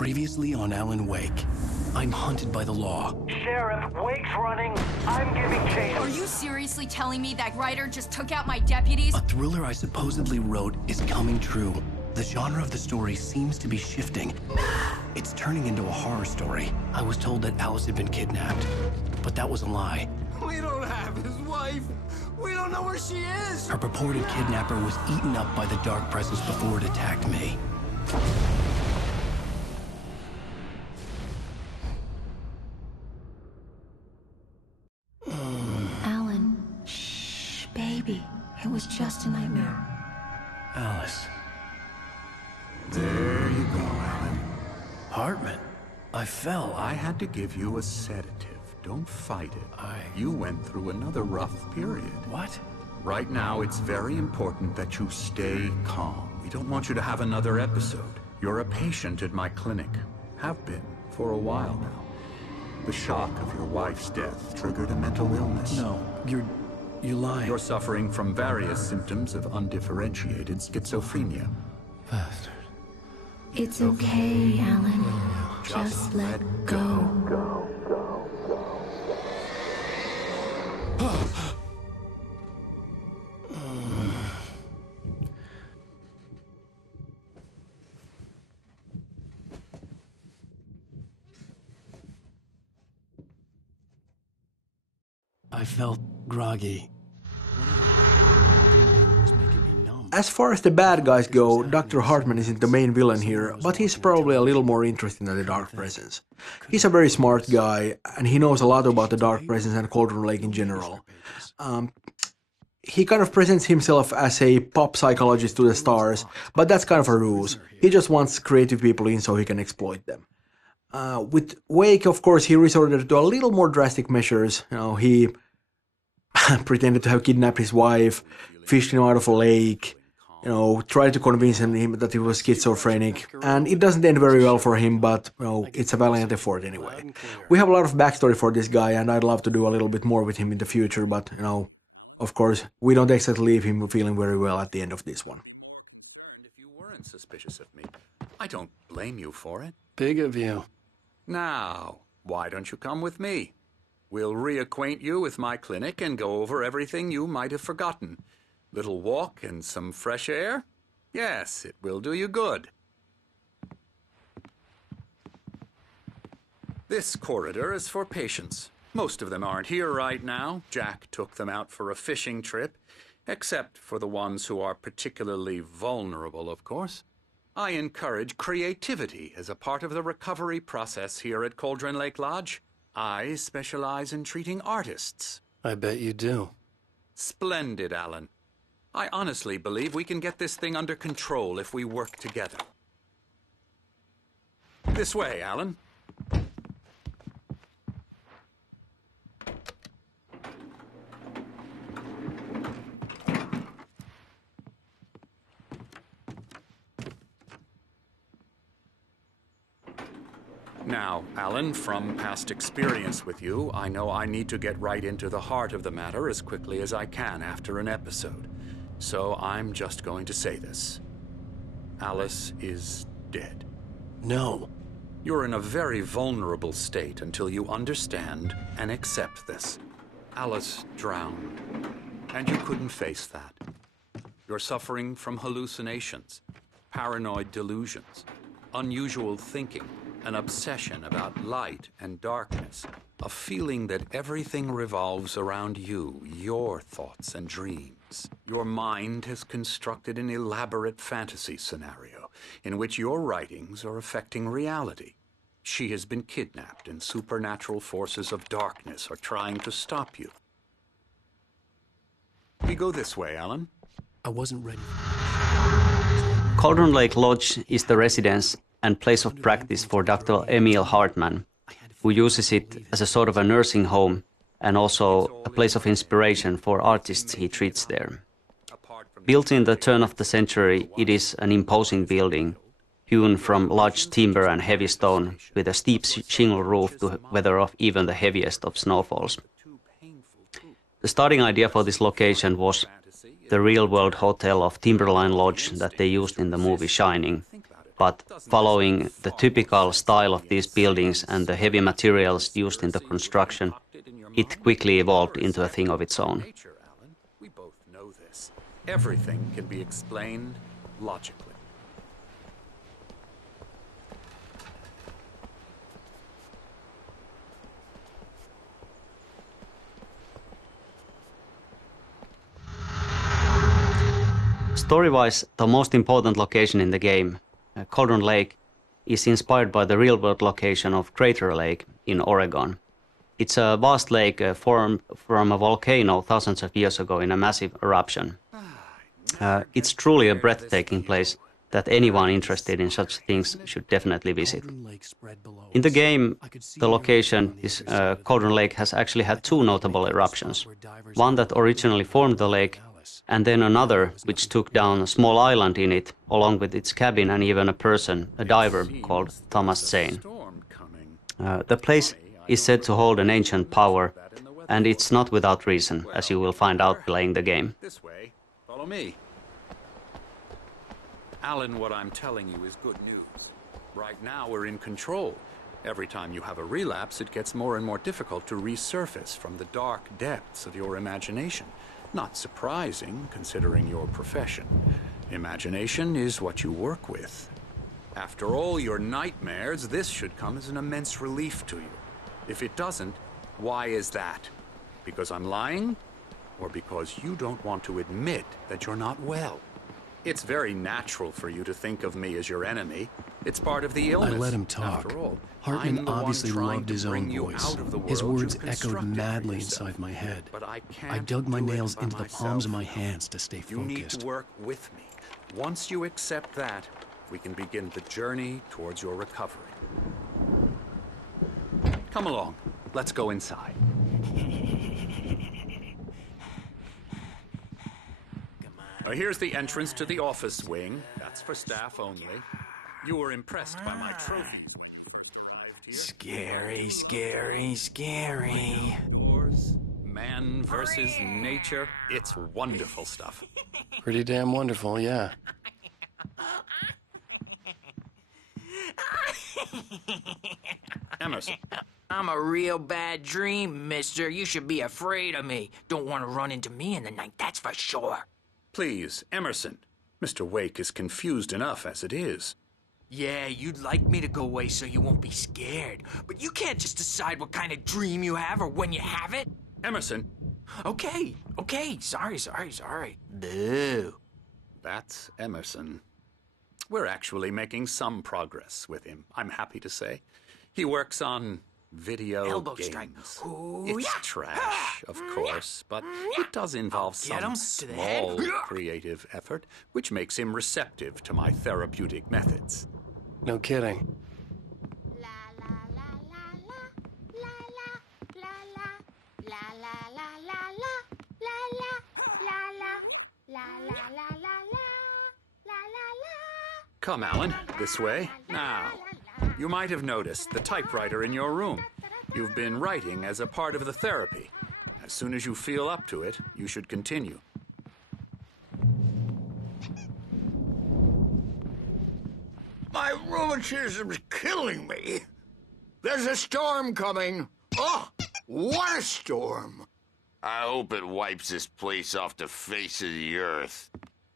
Previously on Alan Wake, I'm hunted by the law. Sheriff, Wake's running. I'm giving chase. Are you seriously telling me that writer just took out my deputies? A thriller I supposedly wrote is coming true. The genre of the story seems to be shifting. It's turning into a horror story. I was told that Alice had been kidnapped, but that was a lie. We don't have his wife. We don't know where she is. Her purported kidnapper was eaten up by the dark presence before it attacked me. Alan, shh, baby. It was just a nightmare. Alice. There you go, Alan. Hartman. I fell. I had to give you a sedative. Don't fight it. You went through another rough period. What? Right now, it's very important that you stay calm. We don't want you to have another episode. You're a patient at my clinic. Have been for a while now. The shock of your wife's death triggered a mental illness. No, you're lying. You're suffering from various symptoms of undifferentiated schizophrenia. Bastard. It's okay, Alan. Just let go. I felt groggy. As far as the bad guys go, Dr. Hartman isn't the main villain here, but he's probably a little more interesting than the Dark Presence. He's a very smart guy, and he knows a lot about the Dark Presence and Cauldron Lake in general. He kind of presents himself as a pop psychologist to the stars, but that's kind of a ruse. He just wants creative people in so he can exploit them. With Wake, of course, he resorted to a little more drastic measures. He pretended to have kidnapped his wife, fished him out of a lake, tried to convince him that he was schizophrenic, and it doesn't end very well for him, but, it's a valiant effort anyway. We have a lot of backstory for this guy, and I'd love to do a little bit more with him in the future, but, of course, we don't exactly leave him feeling very well at the end of this one. And if you weren't suspicious of me, I don't blame you for it. Big of you. Now, why don't you come with me? We'll reacquaint you with my clinic and go over everything you might have forgotten. Little walk and some fresh air? Yes, it will do you good. This corridor is for patients. Most of them aren't here right now. Jack took them out for a fishing trip, except for the ones who are particularly vulnerable, of course. I encourage creativity as a part of the recovery process here at Cauldron Lake Lodge. I specialize in treating artists. I bet you do. Splendid, Alan. I honestly believe we can get this thing under control if we work together. This way, Alan. Now, Alan, from past experience with you, I know I need to get right into the heart of the matter as quickly as I can after an episode. So I'm just going to say this. Alice is dead. No. You're in a very vulnerable state until you understand and accept this. Alice drowned, and you couldn't face that. You're suffering from hallucinations, paranoid delusions, unusual thinking, an obsession about light and darkness, a feeling that everything revolves around you, your thoughts and dreams. Your mind has constructed an elaborate fantasy scenario in which your writings are affecting reality. She has been kidnapped and supernatural forces of darkness are trying to stop you. We go this way, Alan. I wasn't ready. Cauldron Lake Lodge is the residence and place of practice for Dr. Emil Hartman, who uses it as a sort of a nursing home and also a place of inspiration for artists he treats there. Built in the turn of the century, it is an imposing building, hewn from large timber and heavy stone, with a steep shingle roof to weather off even the heaviest of snowfalls. The starting idea for this location was the real-world hotel of Timberline Lodge that they used in the movie Shining, but following the typical style of these buildings and the heavy materials used in the construction, it quickly evolved into a thing of its own. We both know this. Everything can be explained logically. Story-wise, the most important location in the game, Cauldron Lake, is inspired by the real-world location of Crater Lake in Oregon. It's a vast lake formed from a volcano thousands of years ago in a massive eruption. It's truly a breathtaking place that anyone interested in such things should definitely visit. In the game, the location, this Cauldron Lake, has actually had two notable eruptions. One that originally formed the lake, and then another which took down a small island in it, along with its cabin and even a person, a diver called Thomas Zane. The place is said to hold an ancient power, and it's not without reason, as you will find out playing the game. This way. Follow me. Alan, what I'm telling you is good news. Right now we're in control. Every time you have a relapse, it gets more and more difficult to resurface from the dark depths of your imagination. Not surprising, considering your profession. Imagination is what you work with. After all your nightmares, this should come as an immense relief to you. If it doesn't, why is that? Because I'm lying? Or because you don't want to admit that you're not well? It's very natural for you to think of me as your enemy. It's part of the illness. I let him talk. After all, Hartman obviously loved his own voice. His words echoed madly inside my head. But I dug my nails into the palms of my hands to stay You need focused. to work with me. Once you accept that, we can begin the journey towards your recovery. Come along. Let's go inside. Here's the entrance to the office wing. That's for staff only. You were impressed by my trophies. Scary, scary, scary. Wars, man versus nature. It's wonderful stuff. Pretty damn wonderful, yeah. Emerson. I'm a real bad dream, mister. You should be afraid of me. Don't want to run into me in the night, that's for sure. Please, Emerson. Mr. Wake is confused enough as it is. Yeah, you'd like me to go away so you won't be scared. But you can't just decide what kind of dream you have or when you have it. Emerson. Okay. Sorry. Boo. That's Emerson. We're actually making some progress with him, I'm happy to say. He works on video Elbow games. strike. Ooh, It's yeah. trash, of course, but it does involve Get him some to the head. small creative effort, which makes him receptive to my therapeutic methods. No kidding. Come, Alan, this way. Now, you might have noticed the typewriter in your room. You've been writing as a part of the therapy. As soon as you feel up to it, you should continue. My rheumatism's killing me. There's a storm coming. Oh, what a storm. I hope it wipes this place off the face of the earth.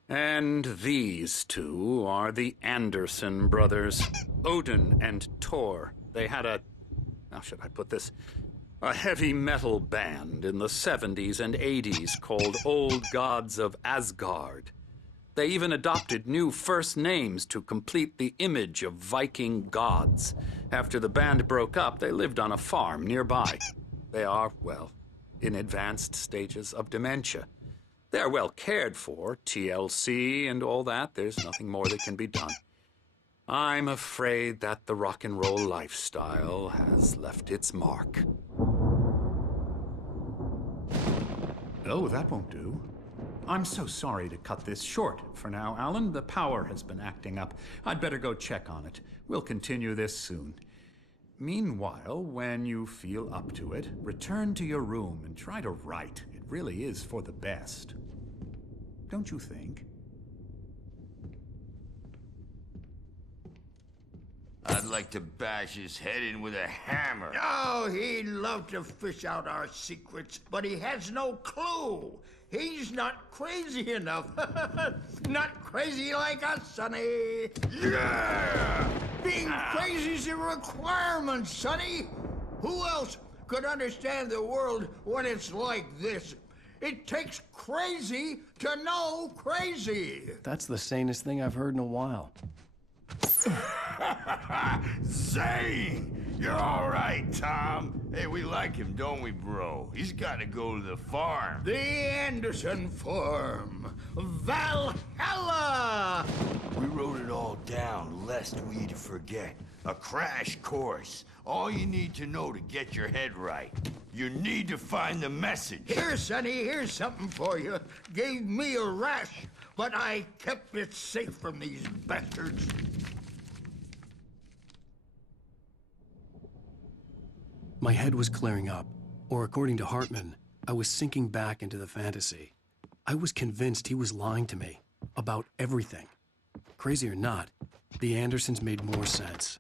And these two are the Anderson brothers, Odin and Thor. They had how should I put this? A heavy metal band in the 70s and 80s called Old Gods of Asgard. They even adopted new first names to complete the image of Viking gods. After the band broke up, they lived on a farm nearby. They are, well, in advanced stages of dementia. They're well cared for, TLC and all that. There's nothing more that can be done. I'm afraid that the rock and roll lifestyle has left its mark. Oh, that won't do. I'm so sorry to cut this short for now, Alan. The power has been acting up. I'd better go check on it. We'll continue this soon. Meanwhile, when you feel up to it, return to your room and try to write. It really is for the best. Don't you think? I'd like to bash his head in with a hammer. Oh, he'd love to fish out our secrets, but he has no clue. He's not crazy enough. Not crazy like us, Sonny. Yeah! Being crazy's a requirement, Sonny. Who else could understand the world when it's like this? It takes crazy to know crazy. That's the sanest thing I've heard in a while. Zane! You're all right, Tom. Hey, we like him, don't we, bro? He's got to go to the farm. The Anderson Farm. Valhalla! We wrote it all down, lest we forget. A crash course. All you need to know to get your head right. You need to find the message. Here, Sonny, here's something for you. Gave me a rash, but I kept it safe from these bastards. My head was clearing up, or according to Hartman, I was sinking back into the fantasy. I was convinced he was lying to me about everything. Crazy or not, the Andersons made more sense.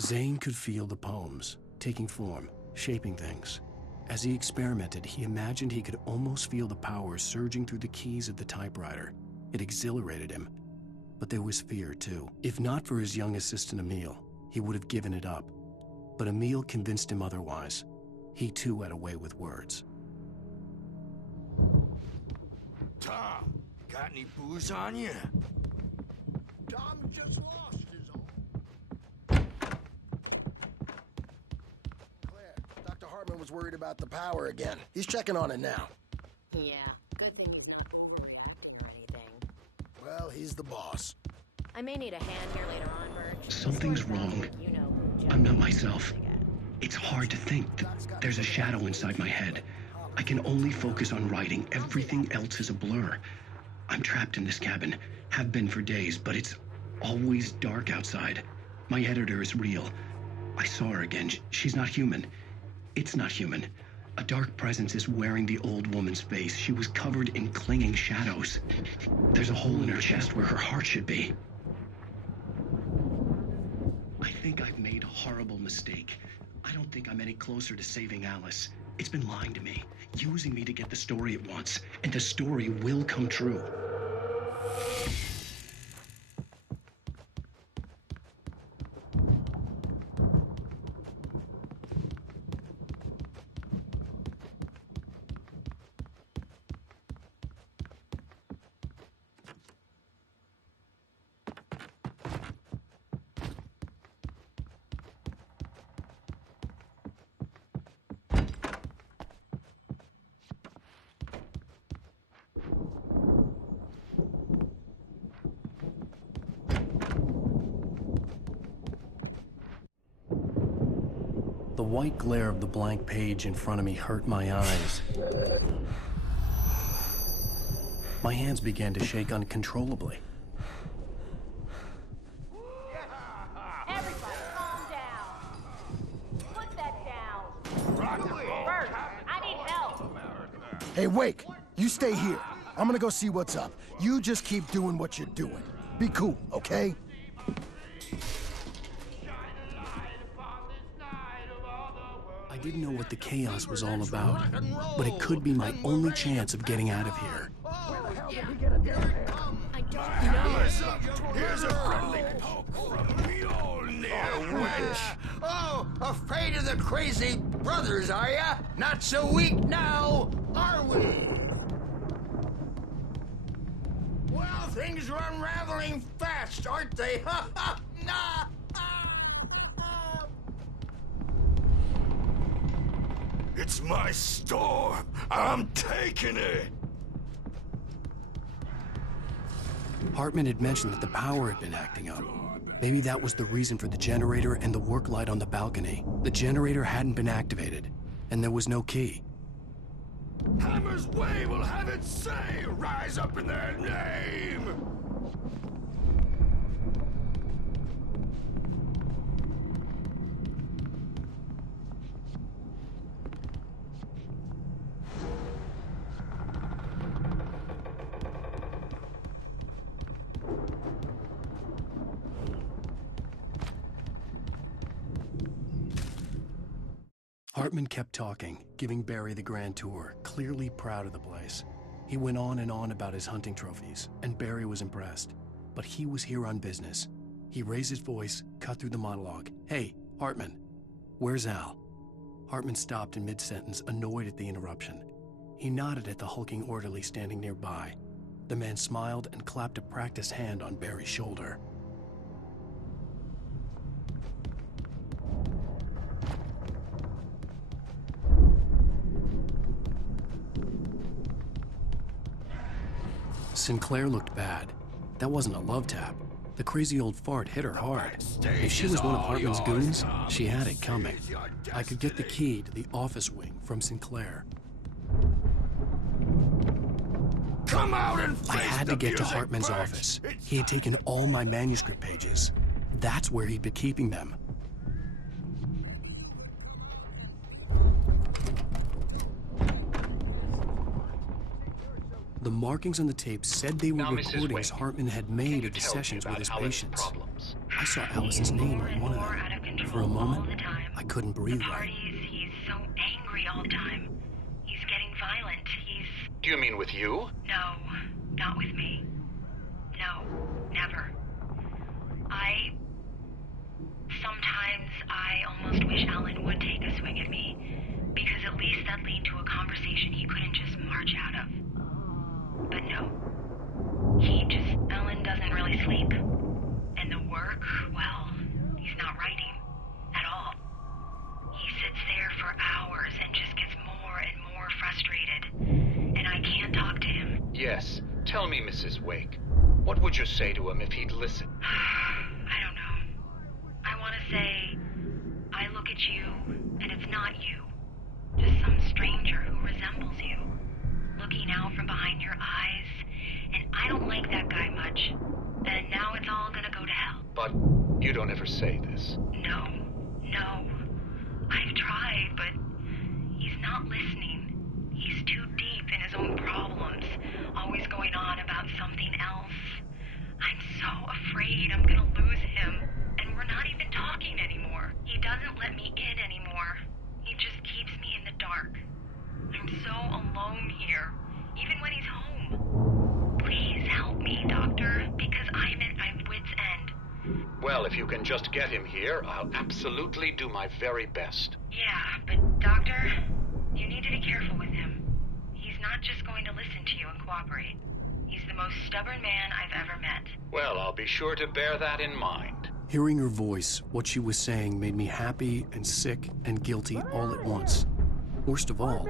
Zane could feel the poems, taking form, shaping things. As he experimented, he imagined he could almost feel the power surging through the keys of the typewriter. It exhilarated him. But there was fear, too. If not for his young assistant, Emil, he would have given it up. But Emil convinced him otherwise. He, too, had a way with words. Tom, got any booze on you? Tom just lost his own. Claire, Dr. Hartman was worried about the power again. He's checking on it now. Yeah, good thing he's not or anything. Well, he's the boss. I may need a hand here later on, Birch. Something's wrong. You know who I'm not myself. It's hard to think. There's a shadow inside my head. I can only focus on writing. Everything else is a blur. I'm trapped in this cabin. Have been for days, but it's always dark outside. My editor is real. I saw her again. She's not human. It's not human. A dark presence is wearing the old woman's face. She was covered in clinging shadows. There's a hole in her chest where her heart should be. I think I've made a horrible mistake. I don't think I'm any closer to saving Alice. It's been lying to me, using me to get the story it wants, and the story will come true. The white glare of the blank page in front of me hurt my eyes. My hands began to shake uncontrollably. Everybody, calm down. Put that down. Birch, I need help. Hey, Wake, you stay here. I'm gonna go see what's up. You just keep doing what you're doing. Be cool, okay? I didn't know what the chaos was all about, but it could be my only chance of getting out of here. I don't know. Here's a friendly poke from Mjolnir, wench. Oh, afraid of the crazy brothers, are ya? Not so weak now, are we? Well, things are unraveling fast, aren't they? Ha ha! Nah! It's my storm. I'm taking it. Hartman had mentioned that the power had been acting up. Maybe that was the reason for the generator and the work light on the balcony. The generator hadn't been activated, and there was no key. Hammer's Way will have its say. Rise up in their name. Hartman kept talking, giving Barry the grand tour, clearly proud of the place. He went on and on about his hunting trophies, and Barry was impressed. But he was here on business. He raised his voice, cut through the monologue. "Hey, Hartman, where's Al?" Hartman stopped in mid-sentence, annoyed at the interruption. He nodded at the hulking orderly standing nearby. The man smiled and clapped a practiced hand on Barry's shoulder. Sinclair looked bad. That wasn't a love tap. The crazy old fart hit her hard. If she was one of Hartman's goons, she had it coming. I could get the key to the office wing from Sinclair. Come out and I had to get to Hartman's office. He had taken all my manuscript pages. That's where he'd been keeping them. The markings on the tape said they were recordings Hartman had made of the sessions with his patients. I saw Alice's name on one of them. For a moment, I couldn't breathe right. He's so angry all the time. He's getting violent. Do you mean with you? No, not with me. No, never. Sometimes I almost wish Alan would take a swing at me, because at least that'd lead to a conversation he couldn't just march out of. But no. Alan doesn't really sleep. And the work, well, he's not writing at all. He sits there for hours and just gets more and more frustrated. And I can't talk to him. Yes. Tell me, Mrs. Wake. What would you say to him if he'd listen? I don't know. I want to say, I look at you, and it's not you. Just some stranger who resembles you. Looking out from behind your eyes, and I don't like that guy much. And now it's all gonna go to hell. But you don't ever say this. No. I've tried, but he's not listening. He's too deep in his own problems, always going on about something else. I'm so afraid I'm gonna lose him, and we're not even talking anymore. He doesn't let me in anymore. He just keeps me in the dark. I'm so alone here, even when he's home. Please help me, Doctor, because I'm at my wit's end. Well, if you can just get him here, I'll absolutely do my very best. Yeah, but Doctor, you need to be careful with him. He's not just going to listen to you and cooperate. He's the most stubborn man I've ever met. Well, I'll be sure to bear that in mind. Hearing her voice, what she was saying made me happy and sick and guilty all at once. Worst of all,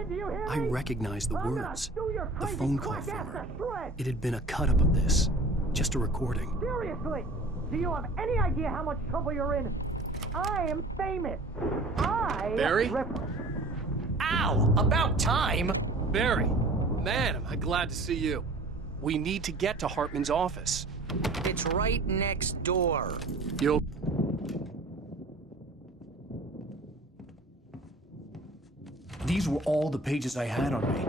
I recognized the words. The phone call from her. It had been a cut-up of this. Just a recording. Seriously! Do you have any idea how much trouble you're in? I am famous. Barry? Ow! About time! Barry! Man, am I glad to see you. We need to get to Hartman's office. It's right next door. Yo. These were all the pages I had on me.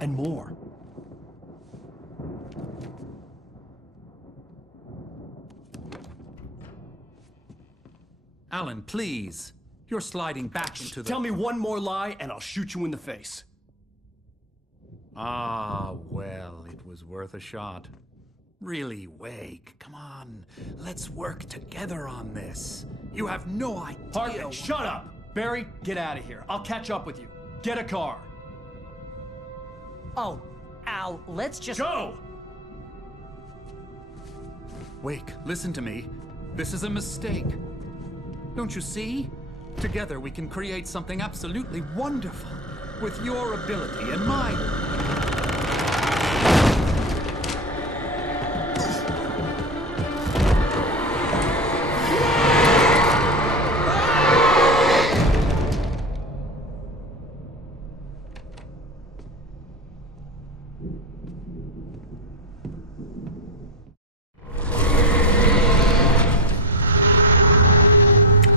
And more. Alan, please. You're sliding back into the... Tell me one more lie and I'll shoot you in the face. Ah, well, it was worth a shot. Really, Wake, come on. Let's work together on this. You have no idea... Hartman, shut up! Barry, get out of here. I'll catch up with you. Get a car. Oh, Al, let's just... Go! Wake, listen to me. This is a mistake. Don't you see? Together we can create something absolutely wonderful. With your ability and mine.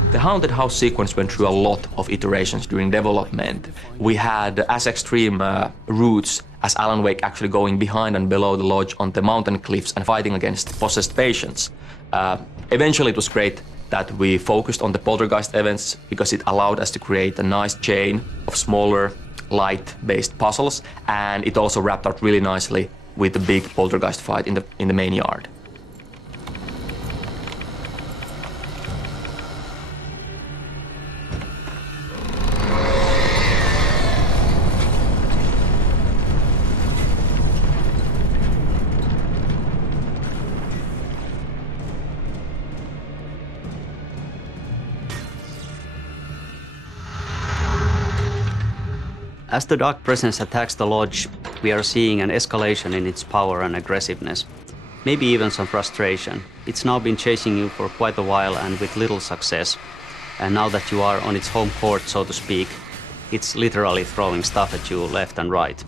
The Haunted House sequence went through a lot of iterations during development. We had as extreme routes as Alan Wake actually going behind and below the lodge on the mountain cliffs and fighting against possessed patients. Eventually it was great that we focused on the poltergeist events because it allowed us to create a nice chain of smaller, light-based puzzles, and it also wrapped up really nicely with the big poltergeist fight in the main yard. As the Dark Presence attacks the lodge, we are seeing an escalation in its power and aggressiveness. Maybe even some frustration. It's now been chasing you for quite a while and with little success. And now that you are on its home court, so to speak, it's literally throwing stuff at you left and right.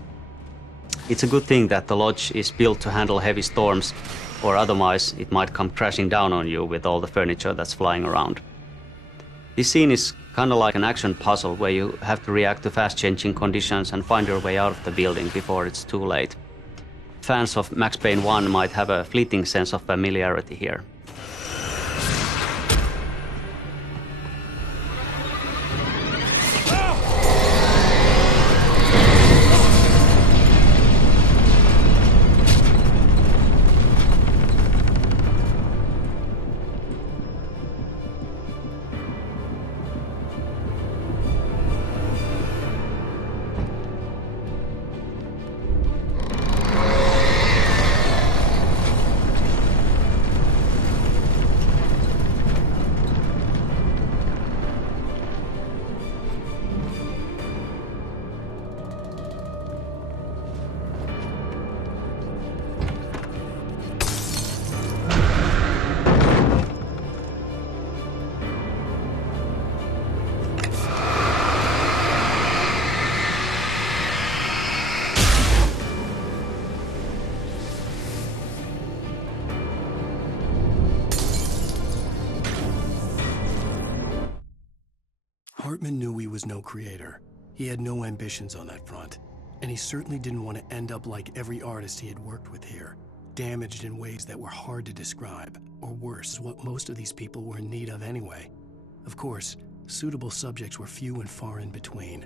It's a good thing that the lodge is built to handle heavy storms, or otherwise it might come crashing down on you with all the furniture that's flying around. This scene is kind of like an action puzzle where you have to react to fast-changing conditions and find your way out of the building before it's too late. Fans of Max Payne 1 might have a fleeting sense of familiarity here. Hartman knew he was no creator. He had no ambitions on that front. And he certainly didn't want to end up like every artist he had worked with here, damaged in ways that were hard to describe, or worse, what most of these people were in need of anyway. Of course, suitable subjects were few and far in between.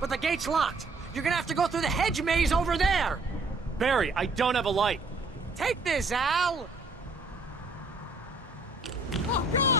But the gate's locked. You're gonna have to go through the hedge maze over there. Barry, I don't have a light. Take this, Al. Oh, God!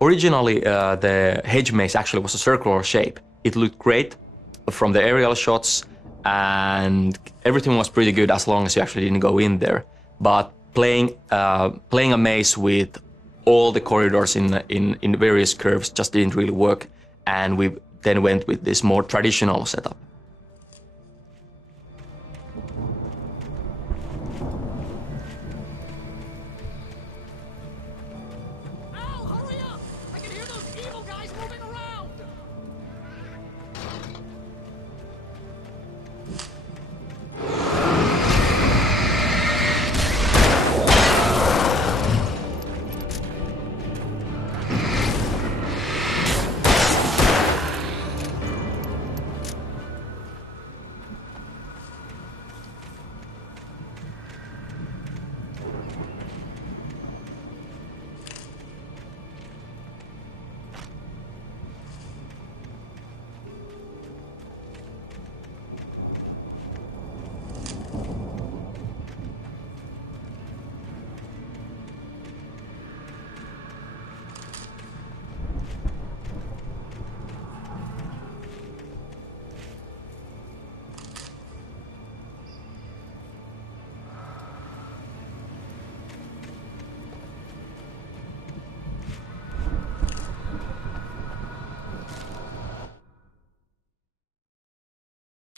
Originally, the hedge maze actually was a circular shape. It looked great from the aerial shots, and everything was pretty good as long as you actually didn't go in there. But playing a maze with all the corridors in various curves just didn't really work, and we then went with this more traditional setup.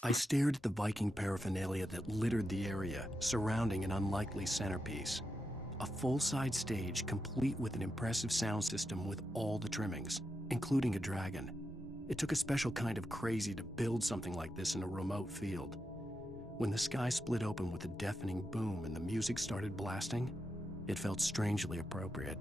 I stared at the Viking paraphernalia that littered the area surrounding an unlikely centerpiece. A full-size stage complete with an impressive sound system with all the trimmings, including a dragon. It took a special kind of crazy to build something like this in a remote field. When the sky split open with a deafening boom and the music started blasting, it felt strangely appropriate.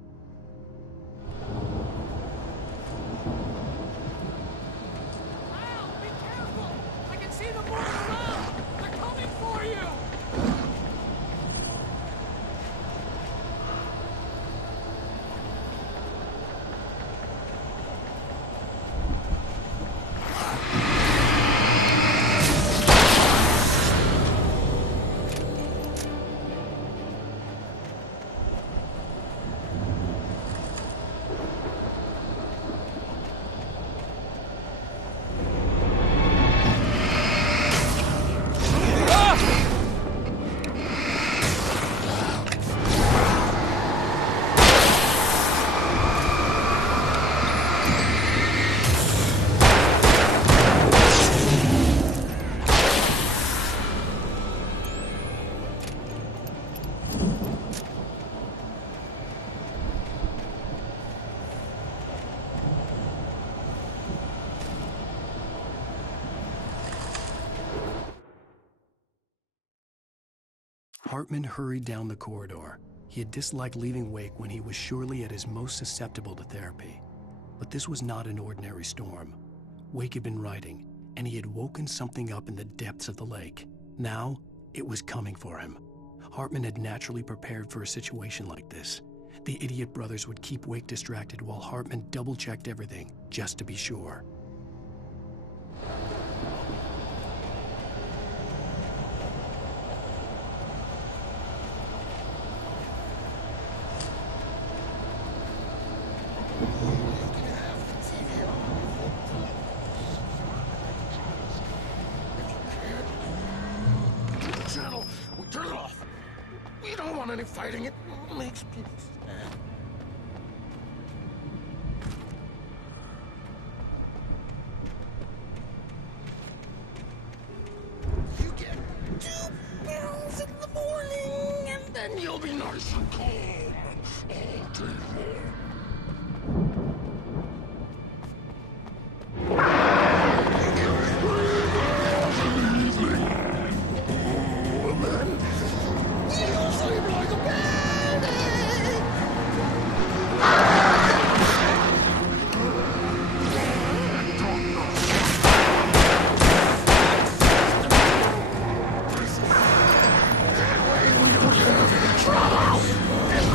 Hartman hurried down the corridor. He had disliked leaving Wake when he was surely at his most susceptible to therapy. But this was not an ordinary storm. Wake had been writing, and he had woken something up in the depths of the lake. Now, it was coming for him. Hartman had naturally prepared for a situation like this. The idiot brothers would keep Wake distracted while Hartman double-checked everything, just to be sure. Turn it off. We don't want any fighting. It makes people sad. You get 2 pills in the morning, and then you'll be nice and calm all day long.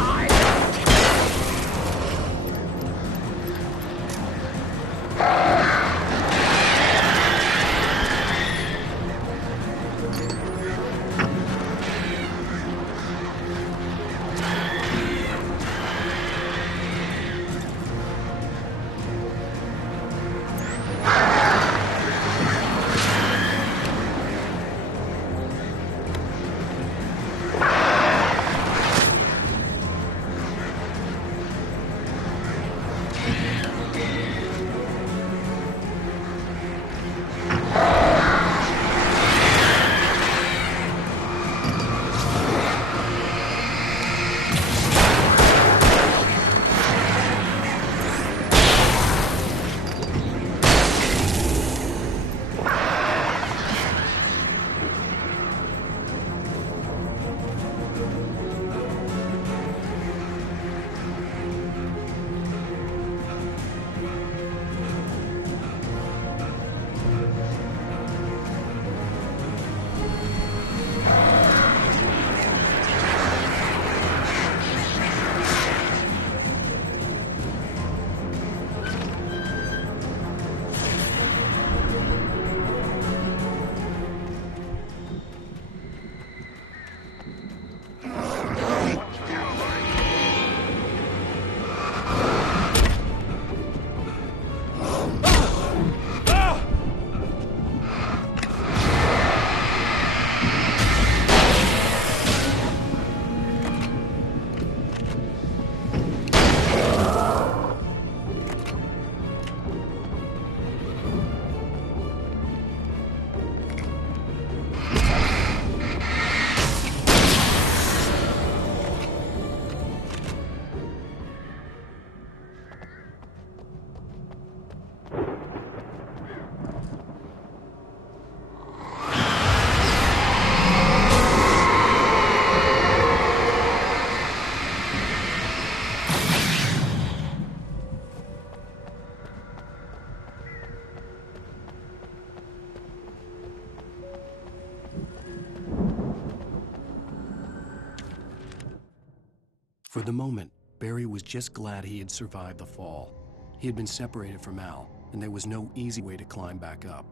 For the moment, Barry was just glad he had survived the fall. He had been separated from Al, and there was no easy way to climb back up.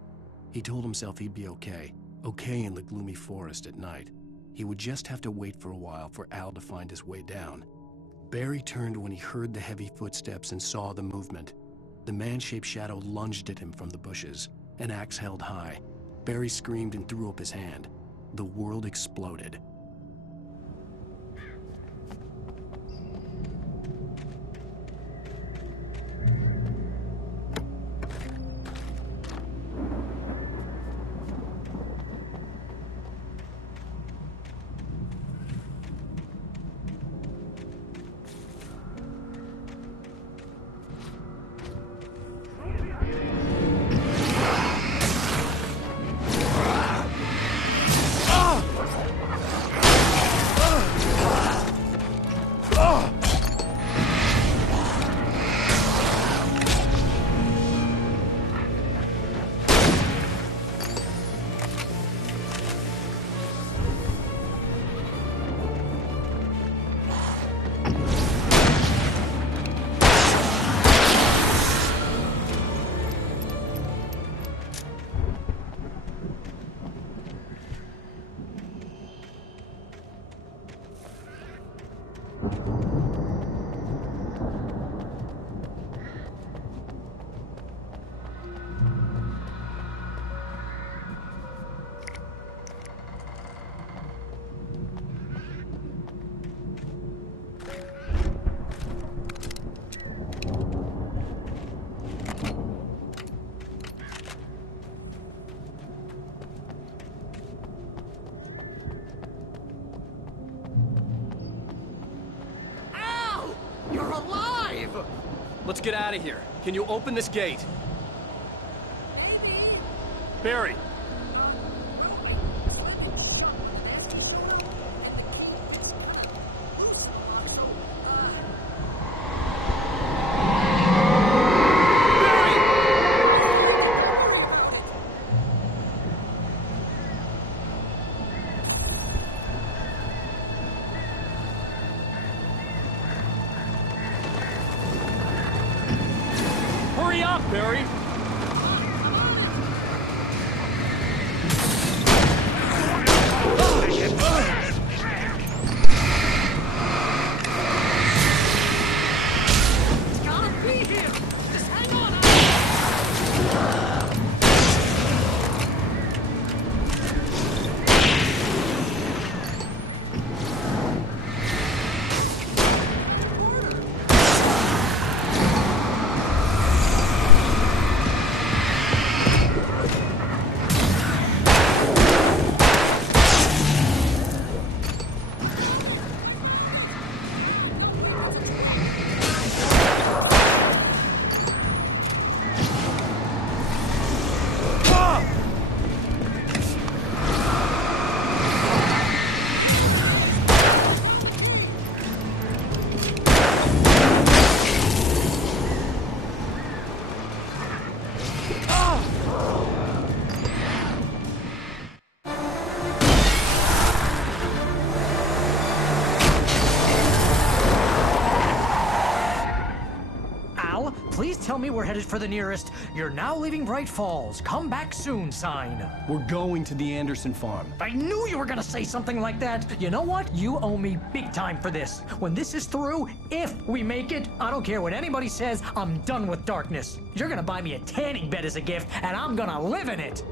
He told himself he'd be okay in the gloomy forest at night. He would just have to wait for a while for Al to find his way down. Barry turned when he heard the heavy footsteps and saw the movement. The man-shaped shadow lunged at him from the bushes, an axe held high. Barry screamed and threw up his hand. The world exploded. Let's get out of here. Can you open this gate? Barry! Barry! Please tell me we're headed for the nearest "You're now leaving Bright Falls. Come back soon" sign. We're going to the Anderson farm. I knew you were gonna say something like that. You know what? You owe me big time for this. When this is through, if we make it, I don't care what anybody says, I'm done with darkness. You're gonna buy me a tanning bed as a gift, and I'm gonna live in it.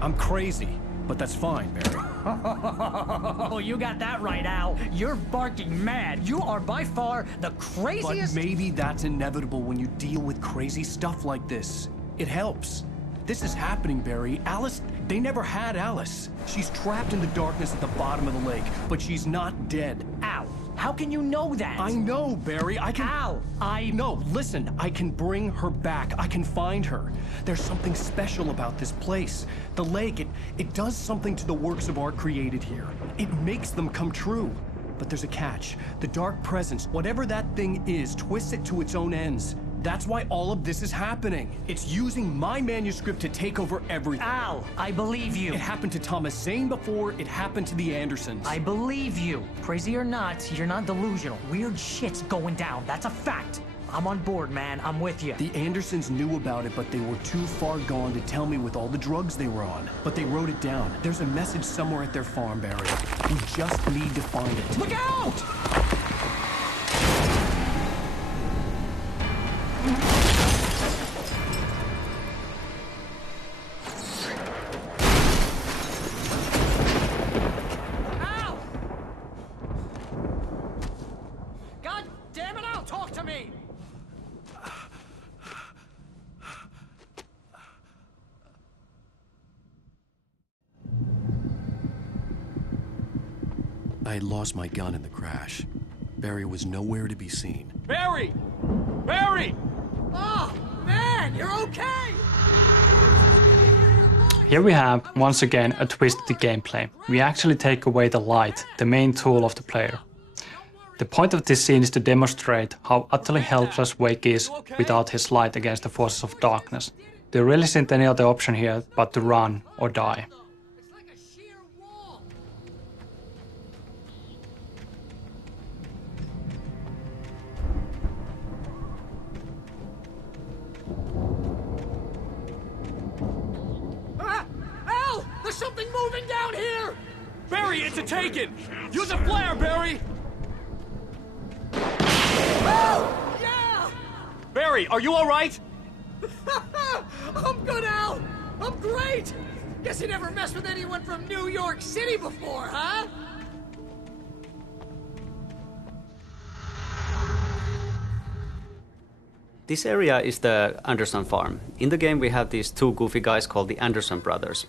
I'm crazy, but that's fine, Barry. Oh, you got that right, Al. You're barking mad. You are by far the craziest... But maybe that's inevitable when you deal with crazy stuff like this. It helps. This is happening, Barry. Alice, they never had Alice. She's trapped in the darkness at the bottom of the lake, but she's not dead. Al, how can you know that? I know, Barry. I can... Al, No, listen. I can bring her back. I can find her. There's something special about this place. The lake, it does something to the works of art created here. It makes them come true. But there's a catch. The dark presence, whatever that thing is, twists it to its own ends. That's why all of this is happening. It's using my manuscript to take over everything. Al, I believe you. It happened to Thomas Zane before it happened to the Andersons. I believe you. Crazy or not, you're not delusional. Weird shit's going down. That's a fact. I'm on board, man. I'm with you. The Andersons knew about it, but they were too far gone to tell me with all the drugs they were on. But they wrote it down. There's a message somewhere at their farm, Barry. We just need to find it. Look out! Al! God damn it, Al! Talk to me! I had lost my gun in the crash. Barry was nowhere to be seen. Barry! Barry! Oh, man, you're okay! Here we have, once again, a twist to the gameplay. We actually take away the light, the main tool of the player. The point of this scene is to demonstrate how utterly helpless Wake is without his light against the forces of darkness. There really isn't any other option here but to run or die. Al! There's something moving down here! Barry, it's a taken! Use a flare, Barry! Oh! Yeah! Barry, are you all right? I'm good, Al! I'm great! Guess you never messed with anyone from New York City before, huh? This area is the Anderson farm. In the game we have these two goofy guys called the Anderson brothers.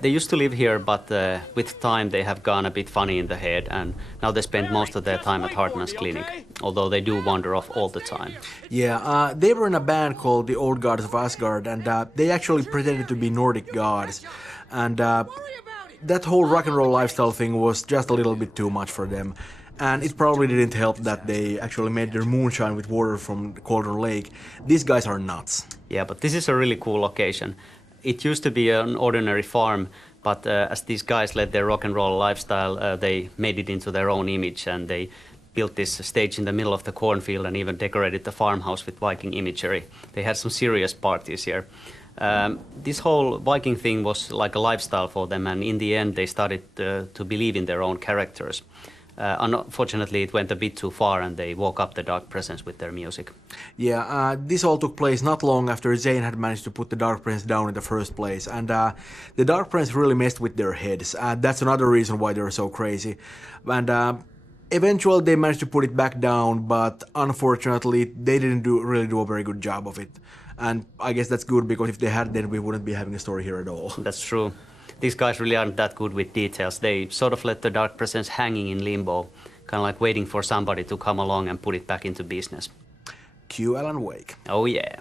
They used to live here, but with time they have gone a bit funny in the head, and now they spend most of their time at Hartman's clinic, although they do wander off all the time. Yeah, they were in a band called the Old Gods of Asgard, and they actually pretended to be Nordic gods. And that whole rock and roll lifestyle thing was just a little bit too much for them. And it probably didn't help that they actually made their moonshine with water from Cauldron Lake. These guys are nuts. Yeah, but this is a really cool location. It used to be an ordinary farm, but as these guys led their rock and roll lifestyle, they made it into their own image, and they built this stage in the middle of the cornfield and even decorated the farmhouse with Viking imagery. They had some serious parties here. This whole Viking thing was like a lifestyle for them, and in the end they started to believe in their own characters. Unfortunately, it went a bit too far, and they woke up the dark presence with their music. Yeah, this all took place not long after Zane had managed to put the dark presence down in the first place, and the dark presence really messed with their heads. That's another reason why they're so crazy. And eventually they managed to put it back down, but unfortunately they didn't really do a very good job of it. And I guess that's good, because if they had, then we wouldn't be having a story here at all. That's true. These guys really aren't that good with details. They sort of let the dark presence hanging in limbo, kind of like waiting for somebody to come along and put it back into business. Cue Alan Wake. Oh yeah.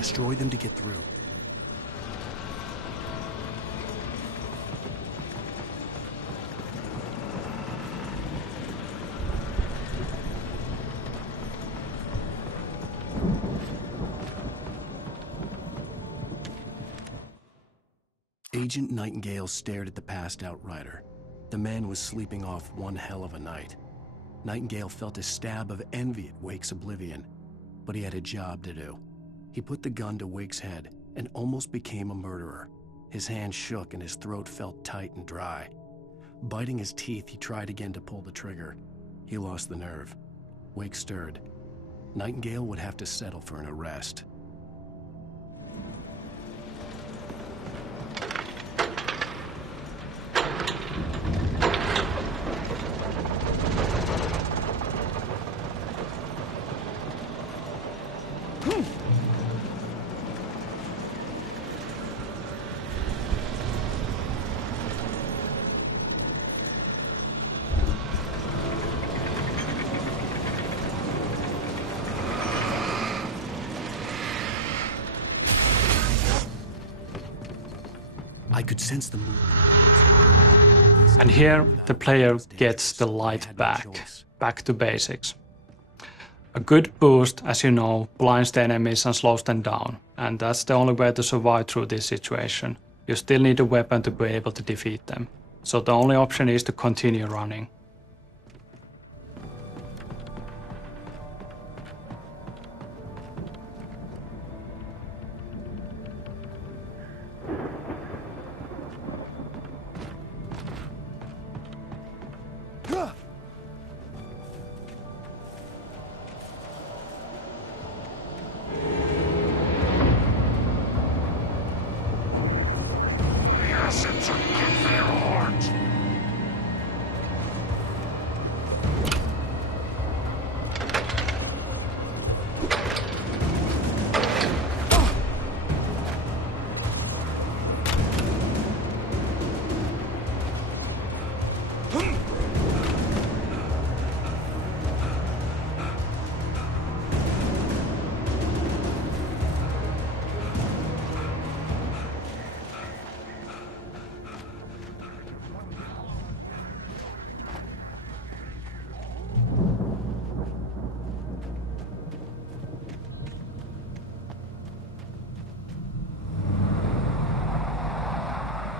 destroy them to get through. Agent Nightingale stared at the passed-out rider. The man was sleeping off one hell of a night. Nightingale felt a stab of envy at Wake's oblivion, but he had a job to do. He put the gun to Wake's head and almost became a murderer. His hand shook and his throat felt tight and dry. Biting his teeth, he tried again to pull the trigger. He lost the nerve. Wake stirred. Nightingale would have to settle for an arrest. I could sense the movement. And here the player gets the light back to basics. A good boost, as you know, blinds the enemies and slows them down, and that's the only way to survive through this situation. You still need a weapon to be able to defeat them, so the only option is to continue running.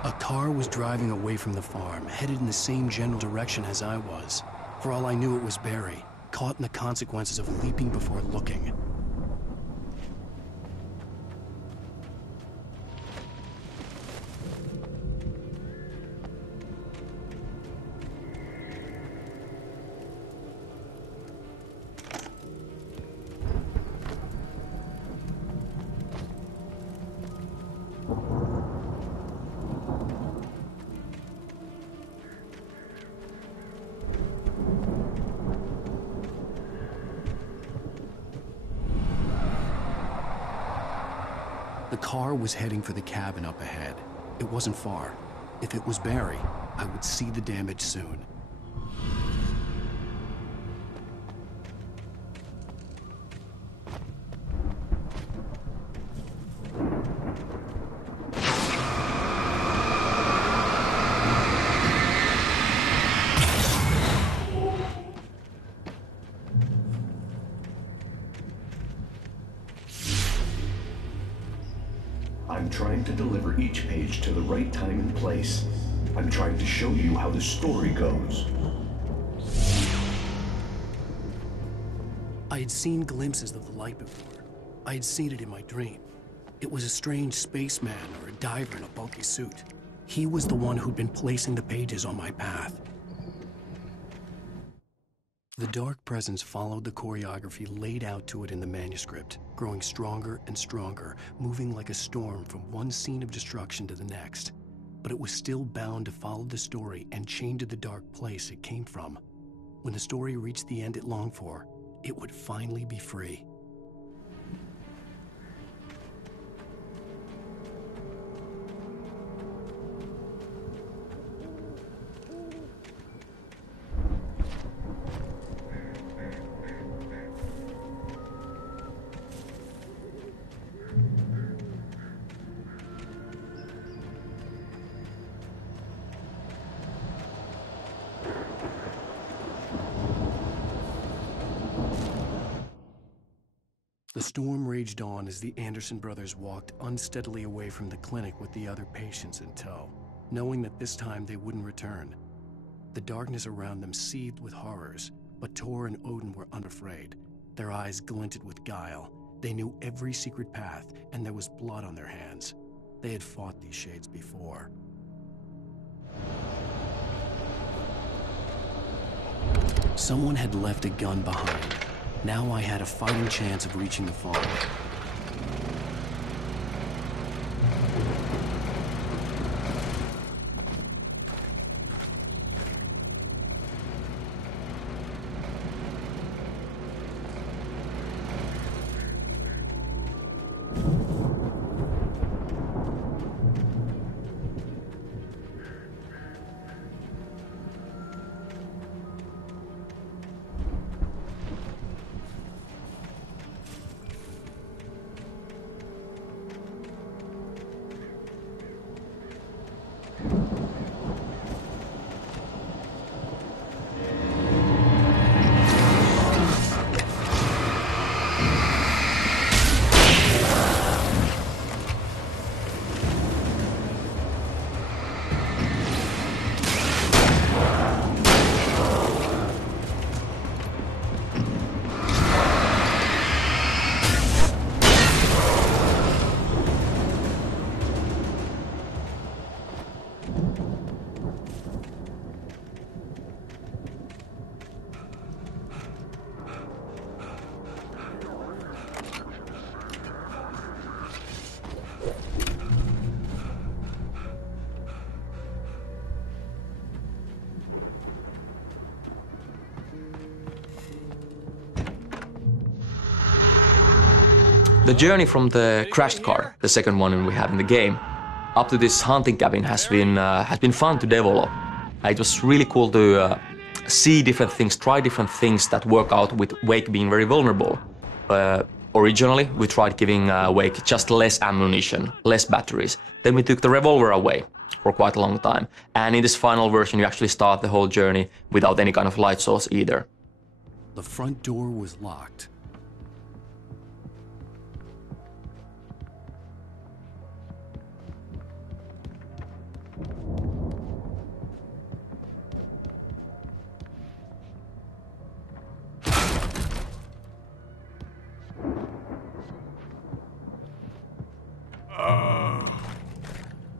A car was driving away from the farm, headed in the same general direction as I was. For all I knew, it was Barry, caught in the consequences of leaping before looking. The car was heading for the cabin up ahead. It wasn't far. If it was Barry, I would see the damage soon. I'm trying to deliver each page to the right time and place. I'm trying to show you how the story goes. I had seen glimpses of the light before. I had seen it in my dream. It was a strange spaceman or a diver in a bulky suit. He was the one who'd been placing the pages on my path. The dark presence followed the choreography laid out to it in the manuscript, growing stronger and stronger, moving like a storm from one scene of destruction to the next. But it was still bound to follow the story and chained to the dark place it came from. When the story reached the end it longed for, it would finally be free. The storm raged on as the Anderson brothers walked unsteadily away from the clinic with the other patients in tow, knowing that this time they wouldn't return. The darkness around them seethed with horrors, but Tor and Odin were unafraid. Their eyes glinted with guile. They knew every secret path, and there was blood on their hands. They had fought these shades before. Someone had left a gun behind. Now I had a fighting chance of reaching the farm. The journey from the crashed car, the second one we have in the game, up to this hunting cabin has been fun to develop. It was really cool to see different things, try different things that work out with Wake being very vulnerable. Originally, we tried giving Wake just less ammunition, less batteries. Then we took the revolver away for quite a long time. And in this final version, you actually start the whole journey without any kind of light source either. The front door was locked.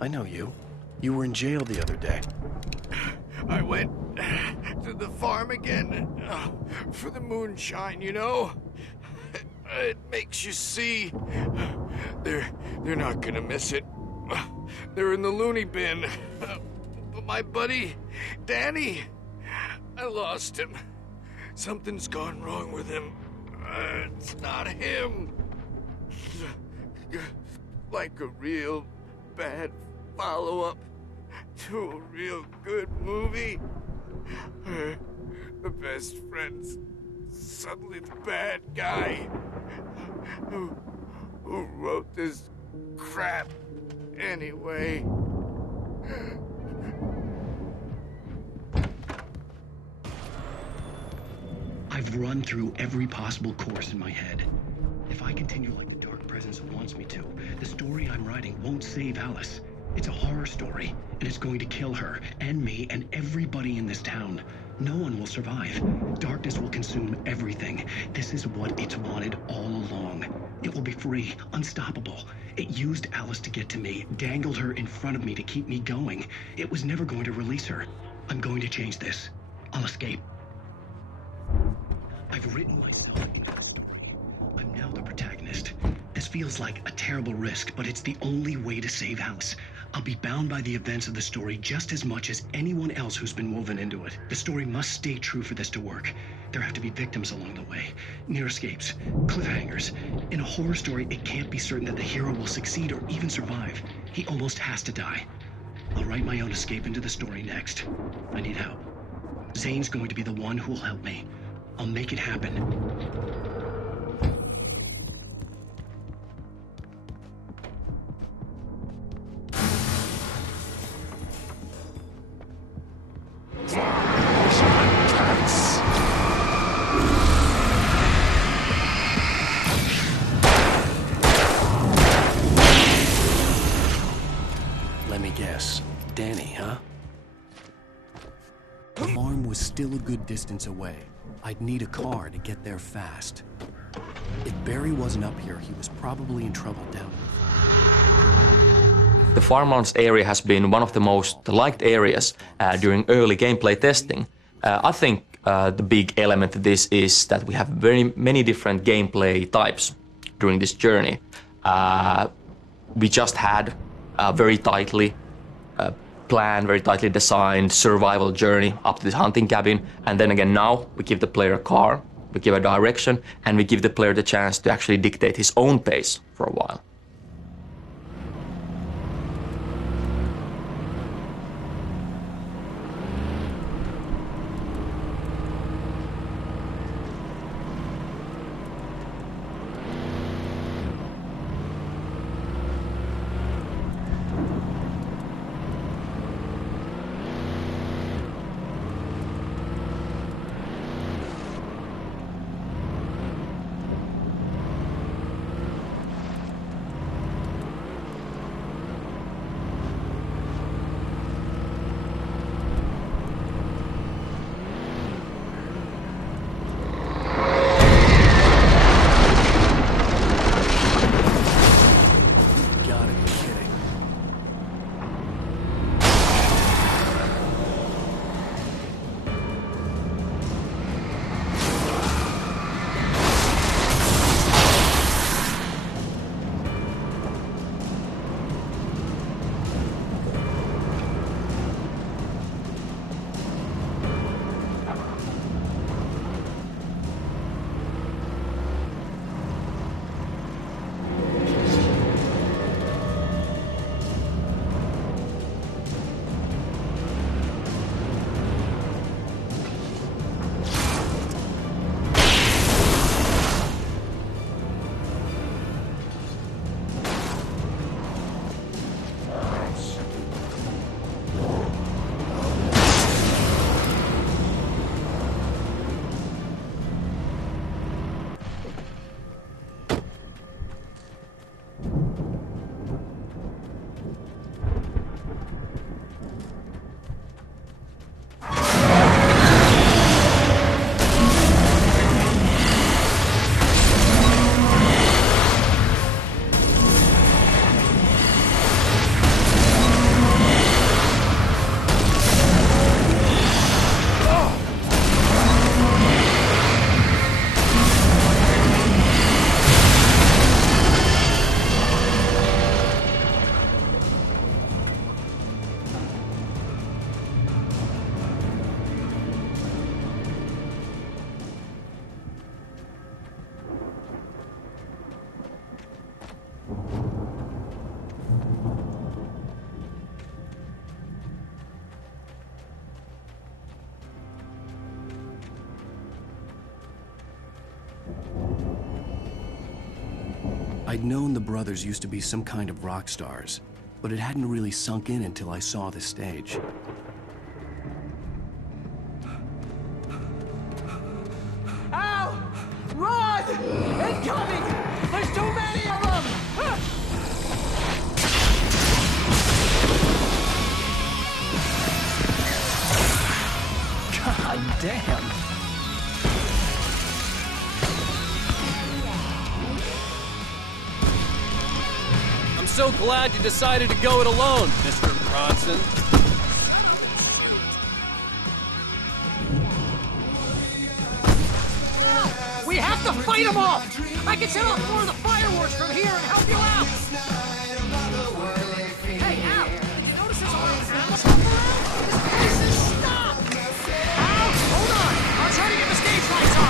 I know you. You were in jail the other day. I went to the farm again for the moonshine, you know? It makes you see. They're not gonna miss it. They're in the loony bin. But my buddy, Danny, I lost him. Something's gone wrong with him. It's not him. Like a real bad follow-up to a real good movie. The best friend's suddenly the bad guy who wrote this crap anyway. I've run through every possible course in my head. If I continue like the Dark Presence wants me to, the story I'm writing won't save Alice. It's a horror story, and it's going to kill her, and me, and everybody in this town. No one will survive. Darkness will consume everything. This is what it's wanted all along. It will be free, unstoppable. It used Alice to get to me, dangled her in front of me to keep me going. It was never going to release her. I'm going to change this. I'll escape. I've written myself into the story. I'm now the protagonist. This feels like a terrible risk, but it's the only way to save Alice. I'll be bound by the events of the story just as much as anyone else who's been woven into it. The story must stay true for this to work. There have to be victims along the way, near escapes, cliffhangers. In a horror story, it can't be certain that the hero will succeed or even survive. He almost has to die. I'll write my own escape into the story next. I need help. Zane's going to be the one who will help me. I'll make it happen. me guess. Danny, huh? The farm was still a good distance away. I'd need a car to get there fast. If Barry wasn't up here, he was probably in trouble down. The farmlands area has been one of the most liked areas during early gameplay testing. I think the big element of this is that we have very many different gameplay types during this journey. We just had a very tightly planned, very tightly designed survival journey up to this hunting cabin, and then again now we give the player a car, we give a direction, and we give the player the chance to actually dictate his own pace for a while. I'd known the brothers used to be some kind of rock stars, but it hadn't really sunk in until I saw the stage. Ow! Run! Incoming! There's too many of them! God damn! I'm so glad you decided to go it alone, Mr. Bronson. We have to fight them off! I can set off more of the fireworks from here and help you out! Hey, Al! Notice there's all these animals up around? This place is stopped! Al, hold on! I'll try to get the stage lights on!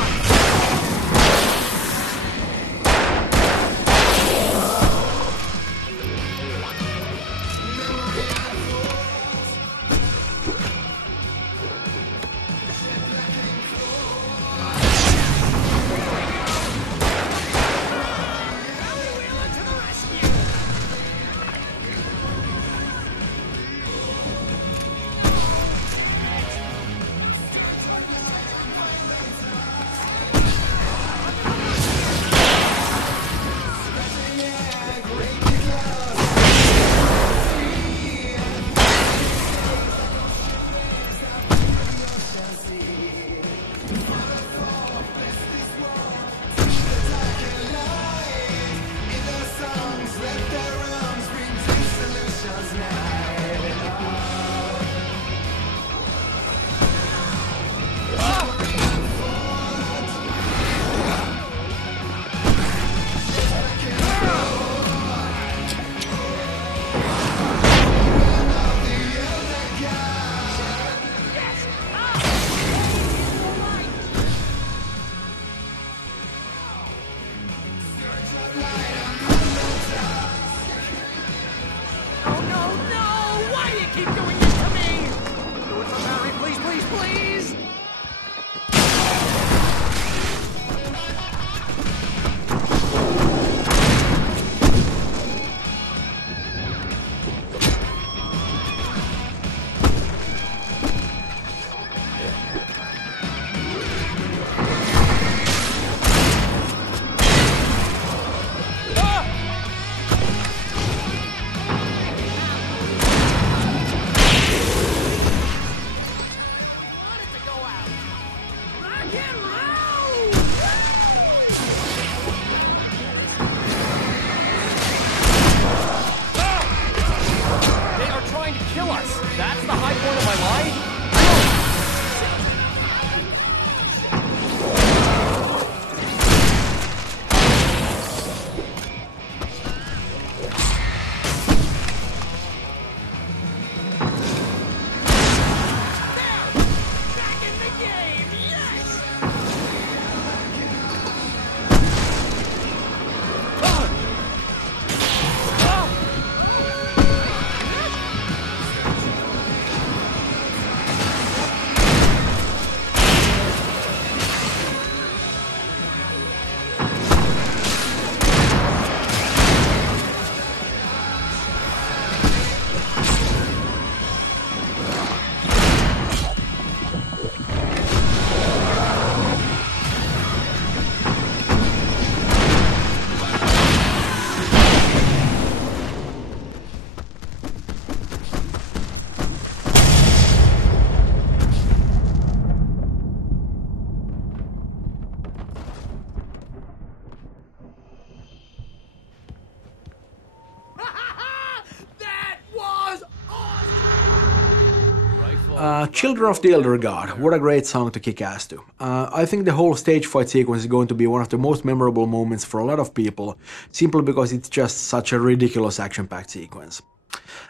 Children of the Elder God, what a great song to kick ass to. I think the whole stage fight sequence is going to be one of the most memorable moments for a lot of people, simply because it's just such a ridiculous action-packed sequence.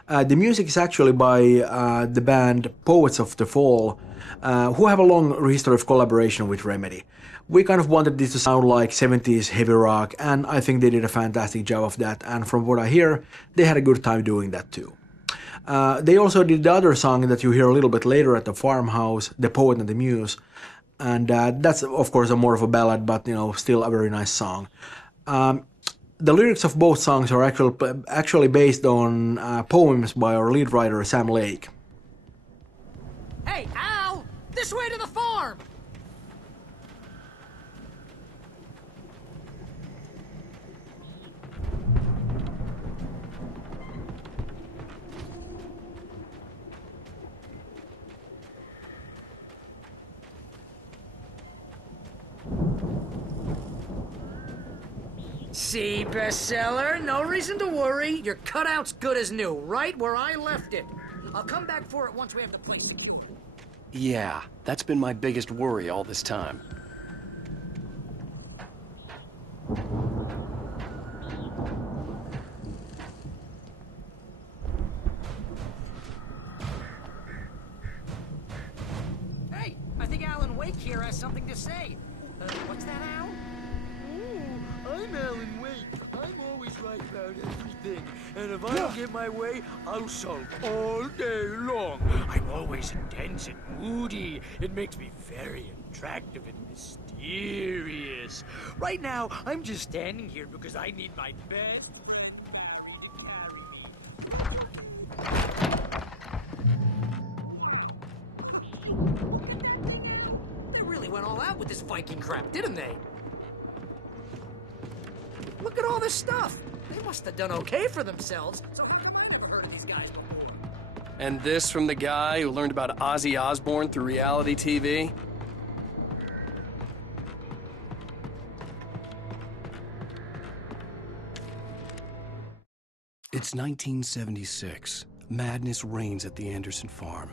The music is actually by the band Poets of the Fall, who have a long history of collaboration with Remedy. We kind of wanted this to sound like 70s heavy rock, and I think they did a fantastic job of that, and from what I hear, they had a good time doing that too. They also did the other song that you hear a little bit later at the farmhouse, The Poet and the Muse, and that's of course more of a ballad, but you know, still a very nice song. The lyrics of both songs are actually based on poems by our lead writer Sam Lake. Hey, Al! This way to the farm! See, bestseller, no reason to worry. Your cutout's good as new, right where I left it. I'll come back for it once we have the place secured. Yeah, that's been my biggest worry all this time. Hey, I think Alan Wake here has something to say. What's that, Al? I'm Alan Wake. I'm always right about everything. And if I don't get my way, I'll sulk all day long. I'm always intense and moody. It makes me very attractive and mysterious. Right now, I'm just standing here because I need my best to carry me. They really went all out with this Viking crap, didn't they? Look at all this stuff. They must have done okay for themselves. So I've never heard of these guys before. And this from the guy who learned about Ozzy Osbourne through reality TV? It's 1976. Madness reigns at the Anderson farm.